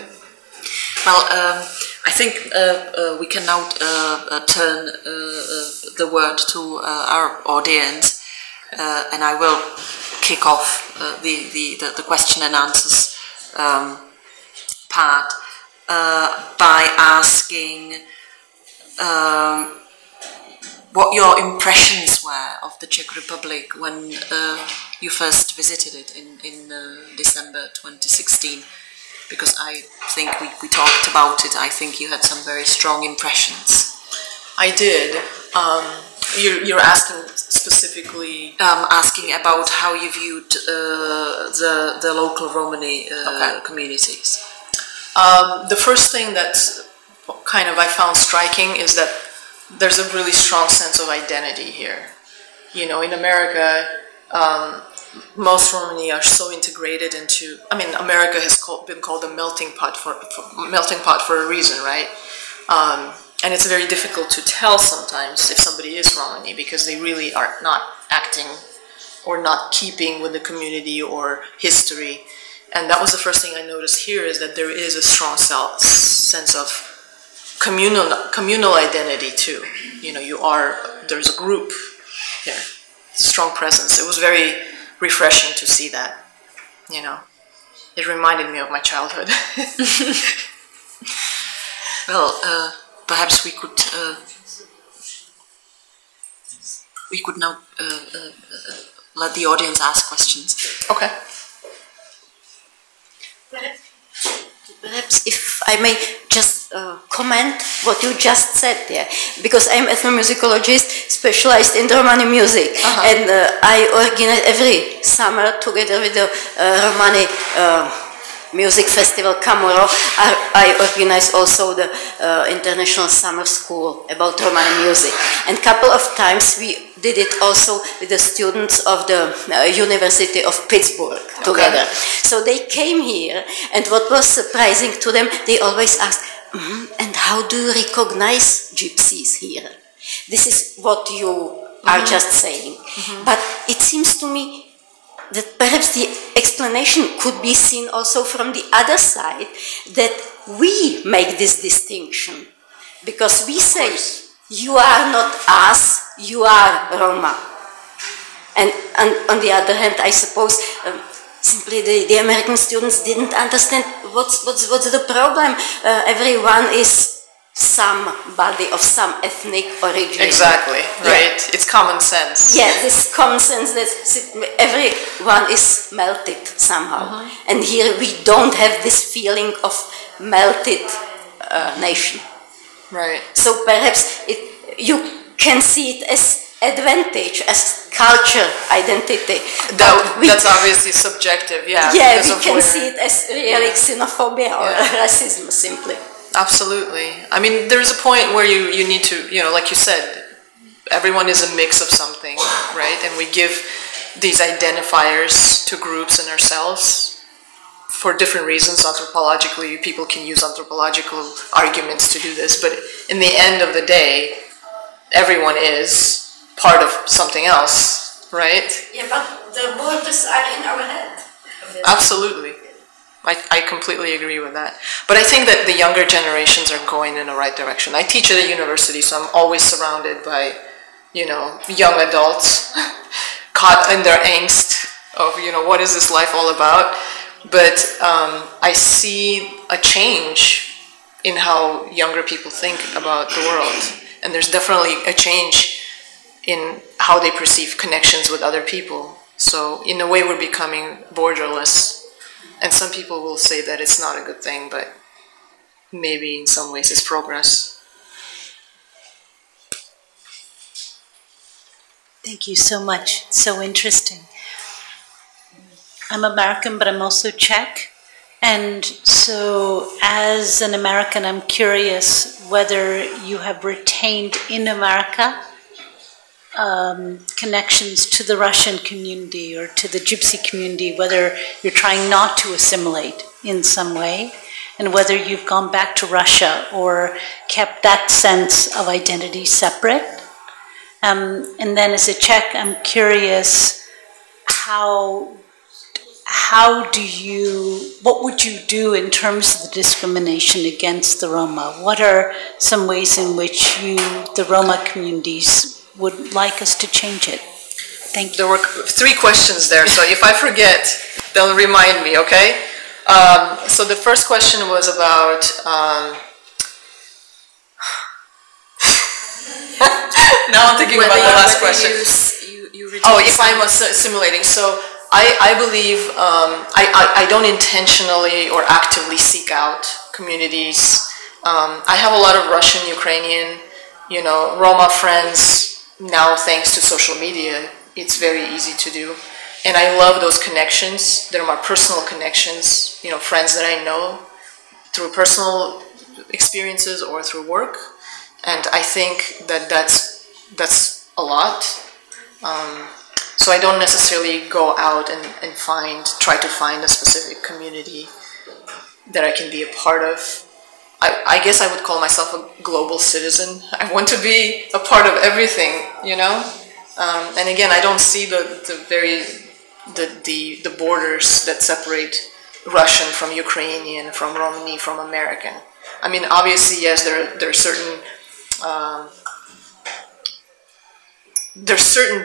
Well, I think we can now turn the word to our audience, and I will kick off the question and answers part by asking what your impressions were of the Czech Republic when you first visited it in December 2016. Because I think we talked about it. I think you had some very strong impressions. I did. You're asking specifically... asking about how you viewed the local Romani communities. The first thing that kind of I found striking is that there's a really strong sense of identity here. You know, in America... most Romani are so integrated into. I mean, America has been called a melting pot for a reason, right? And it's very difficult to tell sometimes if somebody is Romani because they really are not acting or not keeping with the community or history. And that was the first thing I noticed here is that there is a strong sense of communal identity too. You know, there's a group here, strong presence. It was very refreshing to see that, you know. It reminded me of my childhood. Well, perhaps we could now let the audience ask questions. Okay. Perhaps if I may just comment what you just said there, because I'm ethnomusicologist specialized in Romani music, and I organize every summer together with the Romani music festival Camoro. I organize also the international summer school about Romani music, and a couple of times we did it also with the students of the University of Pittsburgh together. So they came here, and what was surprising to them, they always asked, and how do you recognize gypsies here? This is what you are just saying. But it seems to me that perhaps the explanation could be seen also from the other side, that we make this distinction. Because we say, you are not us, you are Roma. And on the other hand, I suppose simply the American students didn't understand what's the problem. Everyone is somebody of some ethnic origin. Exactly, right. Yeah. It's common sense. Yeah, this common sense that everyone is melted somehow. And here we don't have this feeling of melted nation. Right. So perhaps you can see it as advantage, as culture identity. That's obviously subjective, yeah. Yeah, we can see it as really xenophobia or racism simply. Absolutely. I mean, there's a point where you need to, like you said, everyone is a mix of something, right? And we give these identifiers to groups and ourselves for different reasons. Anthropologically, people can use anthropological arguments to do this, but in the end of the day, everyone is part of something else, right? Yeah, but the borders are in our head. Absolutely. I completely agree with that. But I think that the younger generations are going in the right direction. I teach at a university, so I'm always surrounded by, young adults caught in their angst of, what is this life all about? But I see a change in how younger people think about the world. And there's definitely a change in how they perceive connections with other people. So in a way, we're becoming borderless. And some people will say that it's not a good thing, but maybe in some ways it's progress. Thank you so much. So interesting. I'm American, but I'm also Czech. And so as an American, I'm curious whether you have retained in America connections to the Russian community or to the Gypsy community, whether you're trying not to assimilate in some way, and whether you've gone back to Russia or kept that sense of identity separate. And then as a Czech, I'm curious what would you do in terms of the discrimination against the Roma? What are some ways in which the Roma communities would like us to change it? Thank you. There were 3 questions there, so if I forget, they'll remind me, okay? So the first question was about... now I'm thinking about the last question. If I'm assimilating. So I believe I don't intentionally or actively seek out communities. I have a lot of Russian, Ukrainian, Roma friends. Now, thanks to social media, it's very easy to do. And I love those connections. They're my personal connections, friends that I know through personal experiences or through work. And I think that that's a lot. So I don't necessarily go out and try to find a specific community that I can be a part of. I guess I would call myself a global citizen. I want to be a part of everything, And again, I don't see the borders that separate Russian from Ukrainian, from Romani, from American. I mean, obviously, yes, there are certain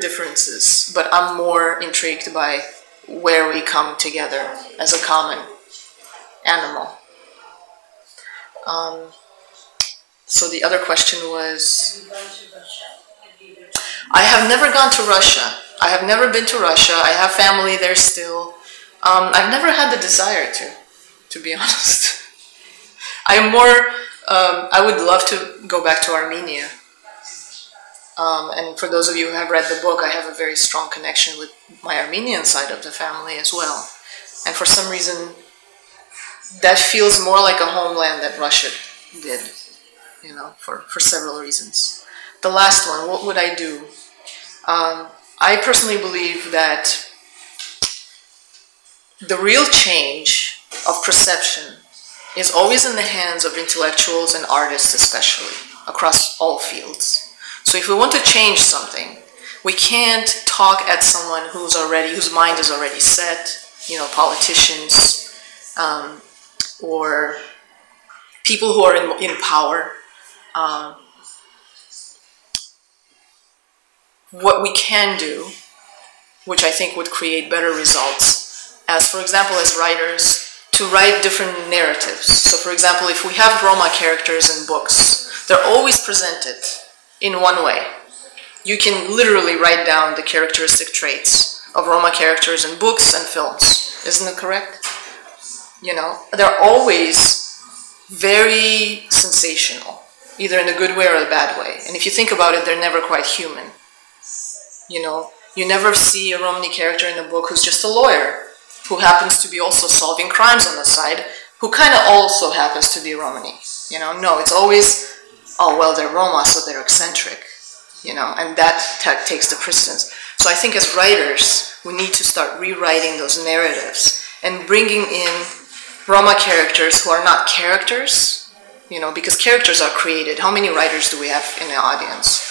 differences, but I'm more intrigued by where we come together as a common animal. So the other question was, I have never gone to Russia. I have never been to Russia. I have family there still. I've never had the desire to be honest. I would love to go back to Armenia. And for those of you who have read the book, I have a very strong connection with my Armenian side of the family as well. And for some reason, that feels more like a homeland that Russia did, for several reasons. The last one, what would I do? I personally believe that the real change of perception is always in the hands of intellectuals and artists especially, across all fields. So if we want to change something, we can't talk at someone whose mind is already set, politicians, or people who are in power. What we can do, which I think would create better results, as for example as writers, to write different narratives. So for example, if we have Roma characters in books, they're always presented in one way. You can literally write down the characteristic traits of Roma characters in books and films. Isn't it correct? They're always very sensational. either in a good way or a bad way. And if you think about it, they're never quite human. You know, you never see a Romani character in a book who's just a lawyer, who happens to be also solving crimes on the side, who kind of also happens to be Romani. You know, no, it's always, oh, well, they're Roma, so they're eccentric. You know, and that takes the precedence. So I think as writers, we need to start rewriting those narratives and bringing in Roma characters who are not characters, you know, because characters are created. How many writers do we have in the audience?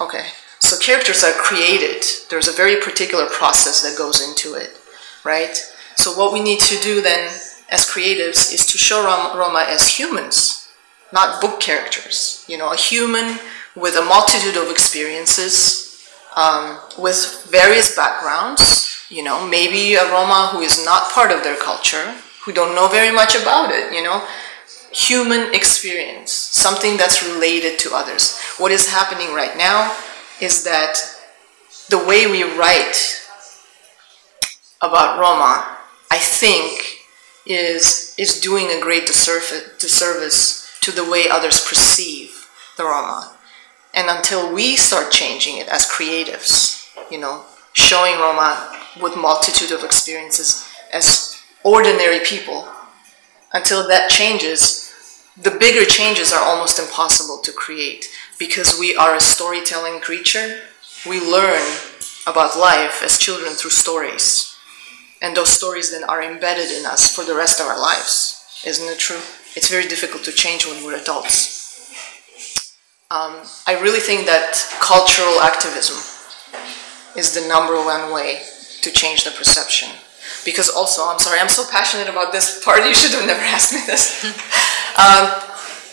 Okay, so characters are created. There's a very particular process that goes into it, right? So what we need to do then as creatives is to show Roma as humans, not book characters. You know, a human with a multitude of experiences, with various backgrounds, you know, maybe a Roma who is not part of their culture, who don't know very much about it, you know, human experience, something that's related to others. What is happening right now is that the way we write about Roma, I think, is doing a great disservice to the way others perceive the Roma. And until we start changing it as creatives, you know, showing Roma with multitude of experiences as ordinary people, until that changes, the bigger changes are almost impossible to create, because we are a storytelling creature. We learn about life as children through stories, and those stories then are embedded in us for the rest of our lives. Isn't it true? It's very difficult to change when we're adults. I really think that cultural activism is the #1 way to change the perception. Because also, I'm sorry, I'm so passionate about this part, you should have never asked me this.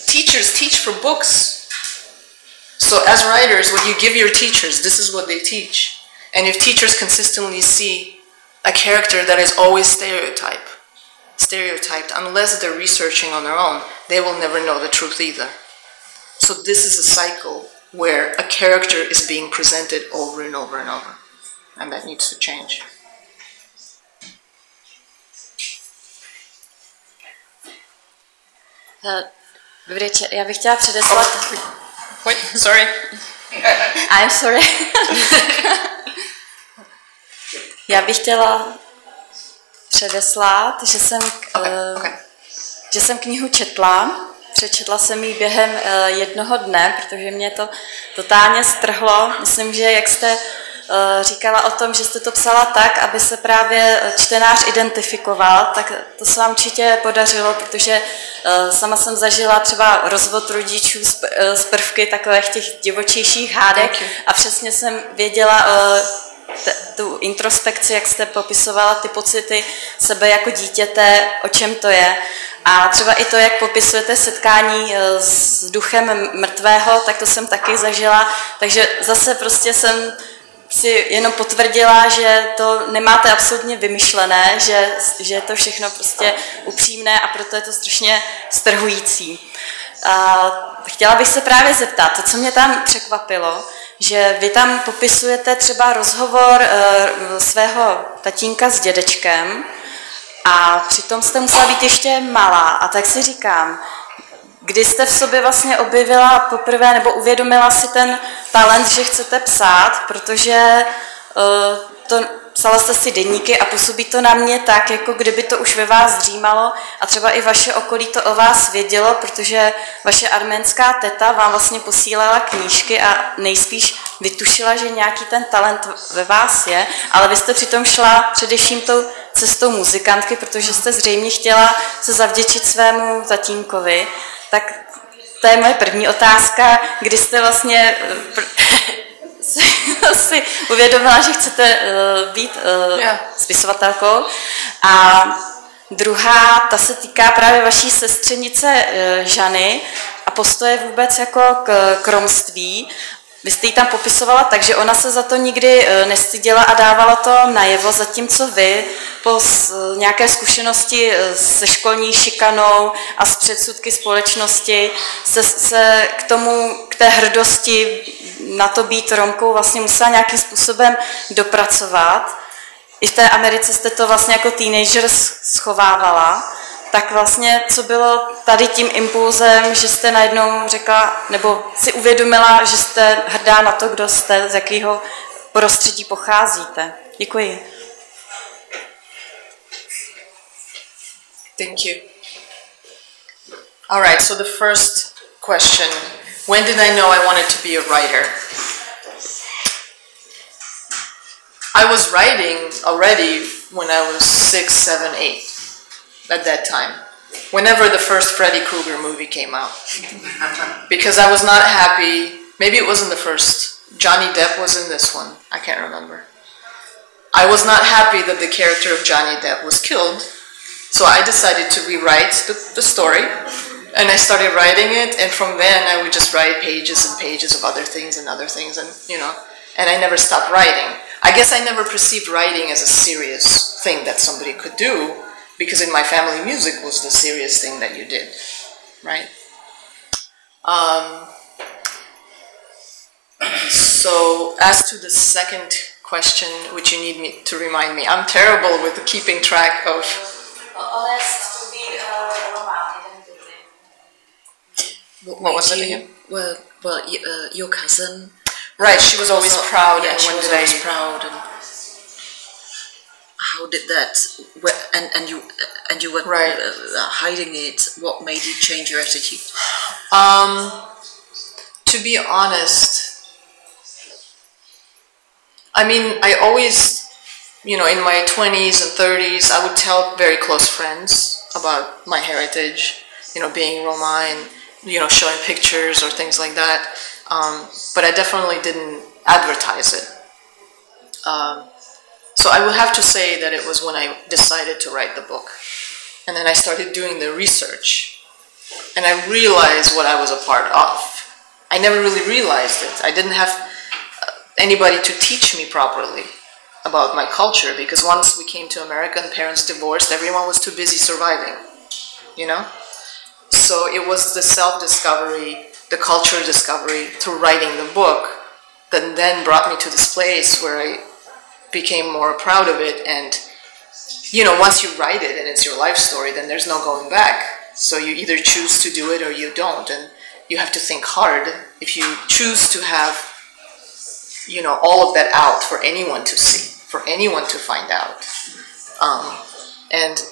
Teachers teach for books. So as writers, what you give your teachers, this is what they teach. And if teachers consistently see a character that is always stereotyped, unless they're researching on their own, they will never know the truth either. So this is a cycle where a character is being presented over and over and over. And that needs to change. Dobrý večer, já bych chtěla předeslat... Wait, sorry. I'm sorry. Já bych chtěla předeslat, že jsem knihu četla. Přečetla jsem ji během jednoho dne, protože mě to totálně strhlo. Myslím, že jak jste říkala o tom, že jste to psala tak, aby se právě čtenář identifikoval, tak to se vám určitě podařilo, protože sama jsem zažila třeba rozvod rodičů z prvky takových těch divočejších hádek a přesně jsem věděla tu introspekci, jak jste popisovala ty pocity sebe jako dítěte, o čem to je. A třeba i to, jak popisujete setkání s duchem mrtvého, tak to jsem taky zažila. Takže zase prostě jsem si jenom potvrdila, že to nemáte absolutně vymyšlené, že je to všechno prostě upřímné a proto je to strašně strhující. Chtěla bych se právě zeptat, to, co mě tam překvapilo, že vy tam popisujete třeba rozhovor svého tatínka s dědečkem, a přitom jste musela být ještě malá. A tak si říkám, kdy jste v sobě vlastně objevila poprvé nebo uvědomila si ten talent, že chcete psát, protože psala jste si deníky a působí to na mě tak, jako kdyby to už ve vás dřímalo a třeba i vaše okolí to o vás vědělo, protože vaše arménská teta vám vlastně posílala knížky a nejspíš vytušila, že nějaký ten talent ve vás je, ale vy jste přitom šla především tou cestou muzikantky, protože jste zřejmě chtěla se zavděčit svému tatínkovi. Tak to je moje první otázka, kdy jste vlastně si uvědomila, že chcete být spisovatelkou. A druhá, ta se týká právě vaší sestřenice Žany a postoje vůbec jako k romství. Vy jste ji tam popisovala tak, že ona se za to nikdy nestyděla a dávala to najevo, zatímco vy po nějaké zkušenosti se školní šikanou a s předsudky společnosti se k té hrdosti na to být Romkou vlastně musela nějakým způsobem dopracovat. I v té Americe jste to vlastně jako teenager schovávala. tak vlastně, co bylo tady tím impulzem, že jste najednou řekla, nebo si uvědomila, že jste hrdá na to, kdo jste, z jakého prostředí pocházíte. Děkuji. Thank you. All right, so the first question, when did I know I wanted to be a writer? I was writing already when I was 6, 7, 8, at that time. Whenever the first Freddy Krueger movie came out. Because I was not happy, maybe it wasn't the first, Johnny Depp was in this one, I can't remember. I was not happy that the character of Johnny Depp was killed, so I decided to rewrite the story, and I started writing it, and from then I would just write pages and pages of other things, and you know, and I never stopped writing. I guess I never perceived writing as a serious thing that somebody could do, because in my family music was the serious thing that you did, right? So as to the second question, which you need me to remind me, I'm terrible with keeping track of. What was it again? Well, your cousin. Right, she was always proud. Yeah, and she when was did always proud. And how did that? And you were right. Hiding it. What made you change your attitude? To be honest, I mean, I always, you know, in my 20s and 30s, I would tell very close friends about my heritage, you know, being Roma and, you know, showing pictures or things like that. But I definitely didn't advertise it. So I would have to say that it was when I decided to write the book. And then I started doing the research. And I realized what I was a part of. I never really realized it. I didn't have anybody to teach me properly about my culture, because once we came to America and parents divorced, everyone was too busy surviving, you know? So it was the self-discovery, the culture discovery through writing the book that then brought me to this place where I became more proud of it. And, you know, once you write it and it's your life story, then there's no going back. So you either choose to do it or you don't. And you have to think hard if you choose to have, you know, all of that out for anyone to see, for anyone to find out. And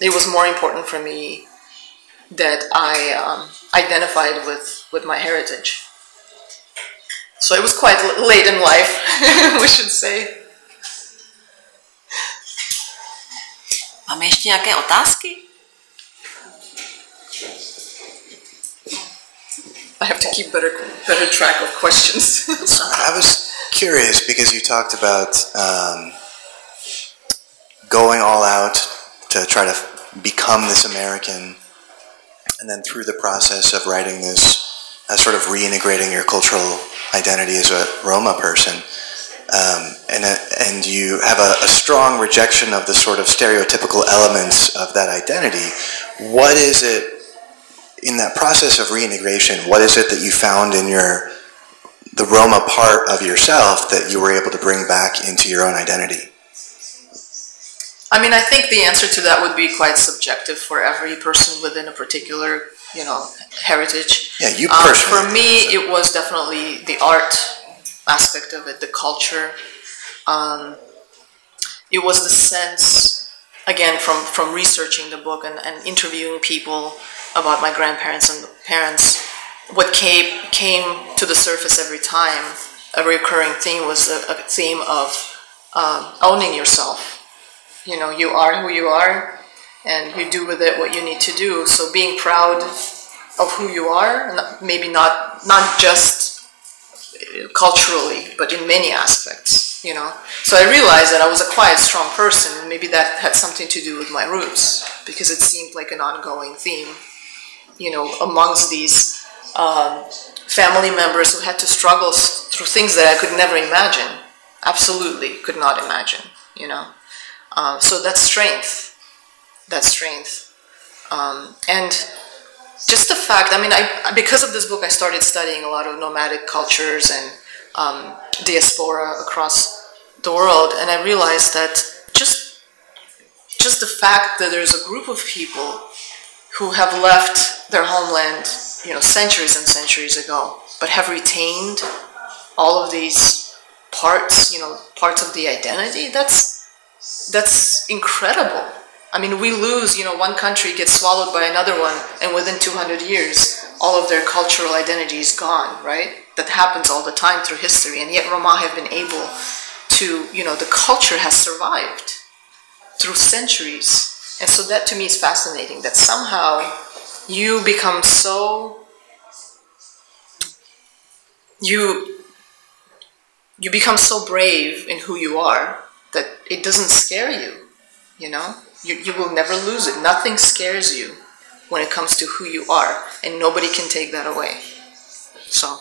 it was more important for me that I identified with my heritage. So it was quite late in life, we should say. Máme ještě nějaké otázky? I have to keep better track of questions. I was curious because you talked about going all out to try to become this American, and then through the process of writing this, sort of reintegrating your cultural identity as a Roma person, and you have a strong rejection of the sort of stereotypical elements of that identity. What is it, in that process of reintegration, what is it that you found in the Roma part of yourself that you were able to bring back into your own identity? I mean, I think the answer to that would be quite subjective for every person within a particular, you know, heritage. Yeah, you personally. For me, it was definitely the art aspect of it, the culture. It was the sense, again, from researching the book and interviewing people about my grandparents and parents. What came to the surface every time, a recurring theme, was a theme of owning yourself. You know, you are who you are, and you do with it what you need to do. So being proud of who you are, and maybe not just culturally, but in many aspects, you know. So I realized that I was a quiet, strong person, and maybe that had something to do with my roots, because it seemed like an ongoing theme, you know, amongst these family members who had to struggle through things that I could never imagine, absolutely could not imagine, you know. So that's strength. And just the fact, I mean, because of this book, I started studying a lot of nomadic cultures and diaspora across the world, and I realized that just just the fact that there's a group of people who have left their homeland, centuries and centuries ago, but have retained all of these parts, parts of the identity, that's incredible. I mean, we lose, one country gets swallowed by another one, and within 200 years, all of their cultural identity is gone, right? That happens all the time through history, and yet Roma have been able to, the culture has survived through centuries. And so that to me is fascinating, that somehow you become so, you become so brave in who you are that it doesn't scare you, You will never lose it. Nothing scares you when it comes to who you are, and nobody can take that away. So,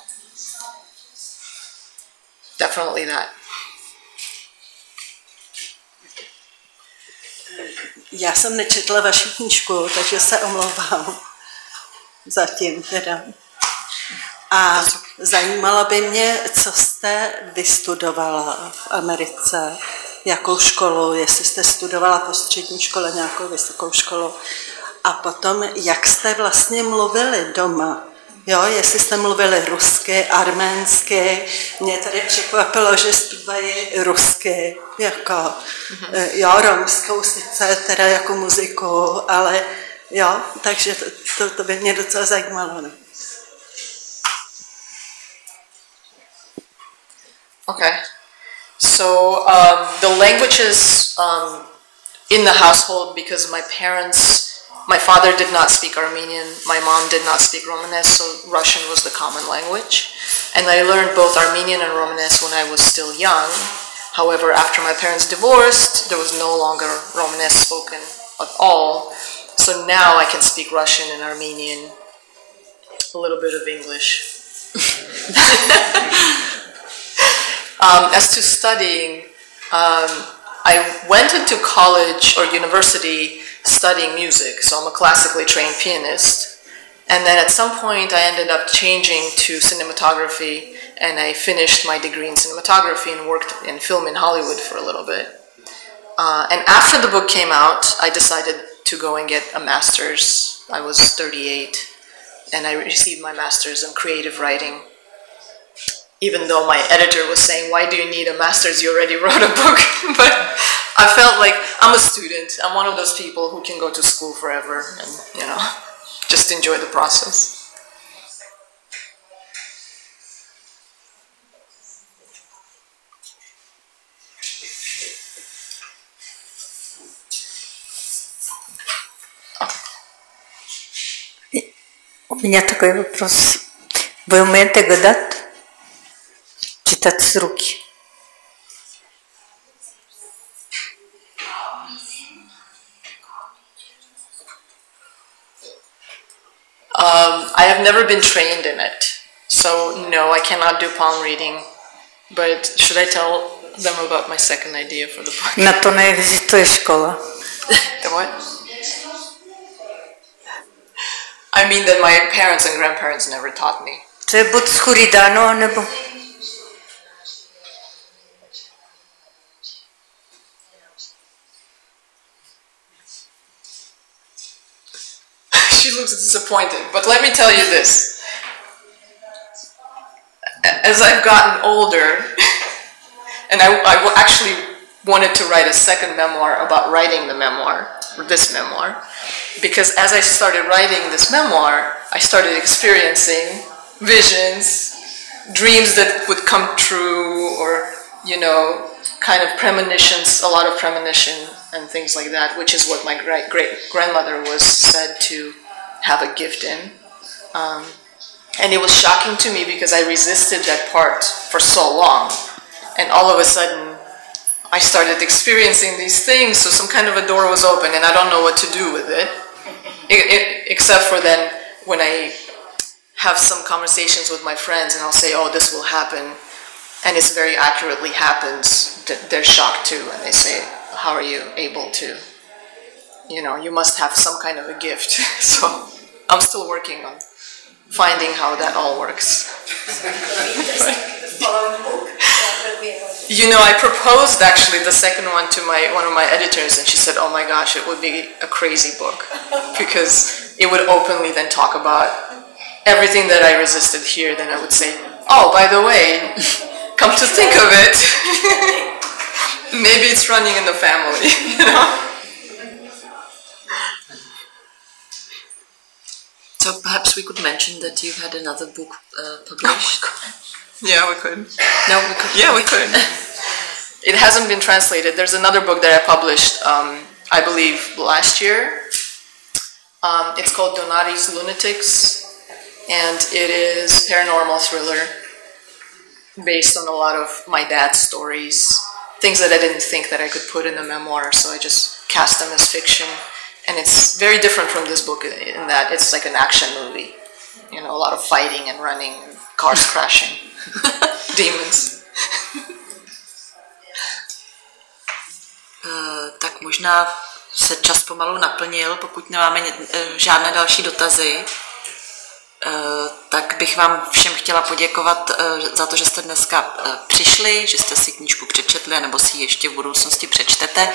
definitely that. Já jsem nečetla vaši knížku, takže se omlouvám. Zatím teda. A zajímalo by mě, co jste vystudovala v Americe, jakou školu, jestli jste studovala po střední škole nějakou vysokou školu. A potom, jak jste vlastně mluvili doma. Jo, jestli jste mluvili rusky, arménsky, mě tady překvapilo, že zpívají rusky, jako, romskou sice teda jako muziku, ale jo, takže to by mě docela zajímalo. Ne? Okay, so the languages in the household, because my father did not speak Armenian, my mom did not speak Romanesque, so Russian was the common language. And I learned both Armenian and Romanesque when I was still young. However, after my parents divorced, there was no longer Romanesque spoken at all. So now I can speak Russian and Armenian, a little bit of English. As to studying, I went into college or university studying music, so I'm a classically trained pianist. And then at some point I ended up changing to cinematography, and I finished my degree in cinematography and worked in film in Hollywood for a little bit. And after the book came out, I decided to go and get a master's. I was 38, and I received my master's in creative writing. Even though my editor was saying, why do you need a master's? You already wrote a book. But I felt like I'm a student. I'm one of those people who can go to school forever and, just enjoy the process. У меня такой вопрос. Вы умеете гадать? Читать с руки? I have never been trained in it, so no, I cannot do palm reading. But should I tell them about my second idea for the book? Na to neexistuje škola. The what? I mean that my parents and grandparents never taught me. To je buď schůry dáno, nebo... She looks disappointed, but let me tell you this. As I've gotten older, and I actually wanted to write a second memoir about writing the memoir, or this memoir, because as I started writing this memoir, I started experiencing visions, dreams that would come true, or, kind of premonitions, a lot of premonition and things like that, which is what my great-grandmother was said to have a gift in. And it was shocking to me because I resisted that part for so long. And all of a sudden, I started experiencing these things, so some kind of a door was open, and I don't know what to do with it. Except for then, when I have some conversations with my friends, and I'll say, oh, this will happen, and it very accurately happens, they're shocked too, and they say, how are you able to, you must have some kind of a gift. So I'm still working on finding how that all works. You know, I proposed actually the second one to one of my editors, and she said, "Oh my gosh, it would be a crazy book because it would openly then talk about everything that I resisted here." Then I would say, "Oh, by the way, come to think of it, maybe it's running in the family." You know. So perhaps we could mention that you've had another book published. Yeah, we could. No, we could. Yeah, we could. It hasn't been translated. There's another book that I published, I believe, last year. It's called Donati's Lunatics, and it is paranormal thriller based on a lot of my dad's stories, things that I didn't think that I could put in a memoir, so I just cast them as fiction. And it's very different from this book in that it's like an action movie. You know, a lot of fighting and running, and cars crashing, demons. Tak možná se čas pomalu naplnil, pokud nemáme žádné další dotazy, tak bych vám všem chtěla poděkovat za to, že jste dneska přišli, že jste si knížku přečetli, nebo si ji ještě v budoucnosti přečtete.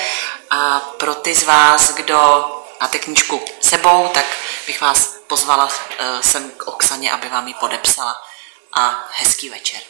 A pro ty z vás, kdo máte knížku sebou, tak bych vás pozvala sem k Oksaně, aby vám ji podepsala. A hezký večer.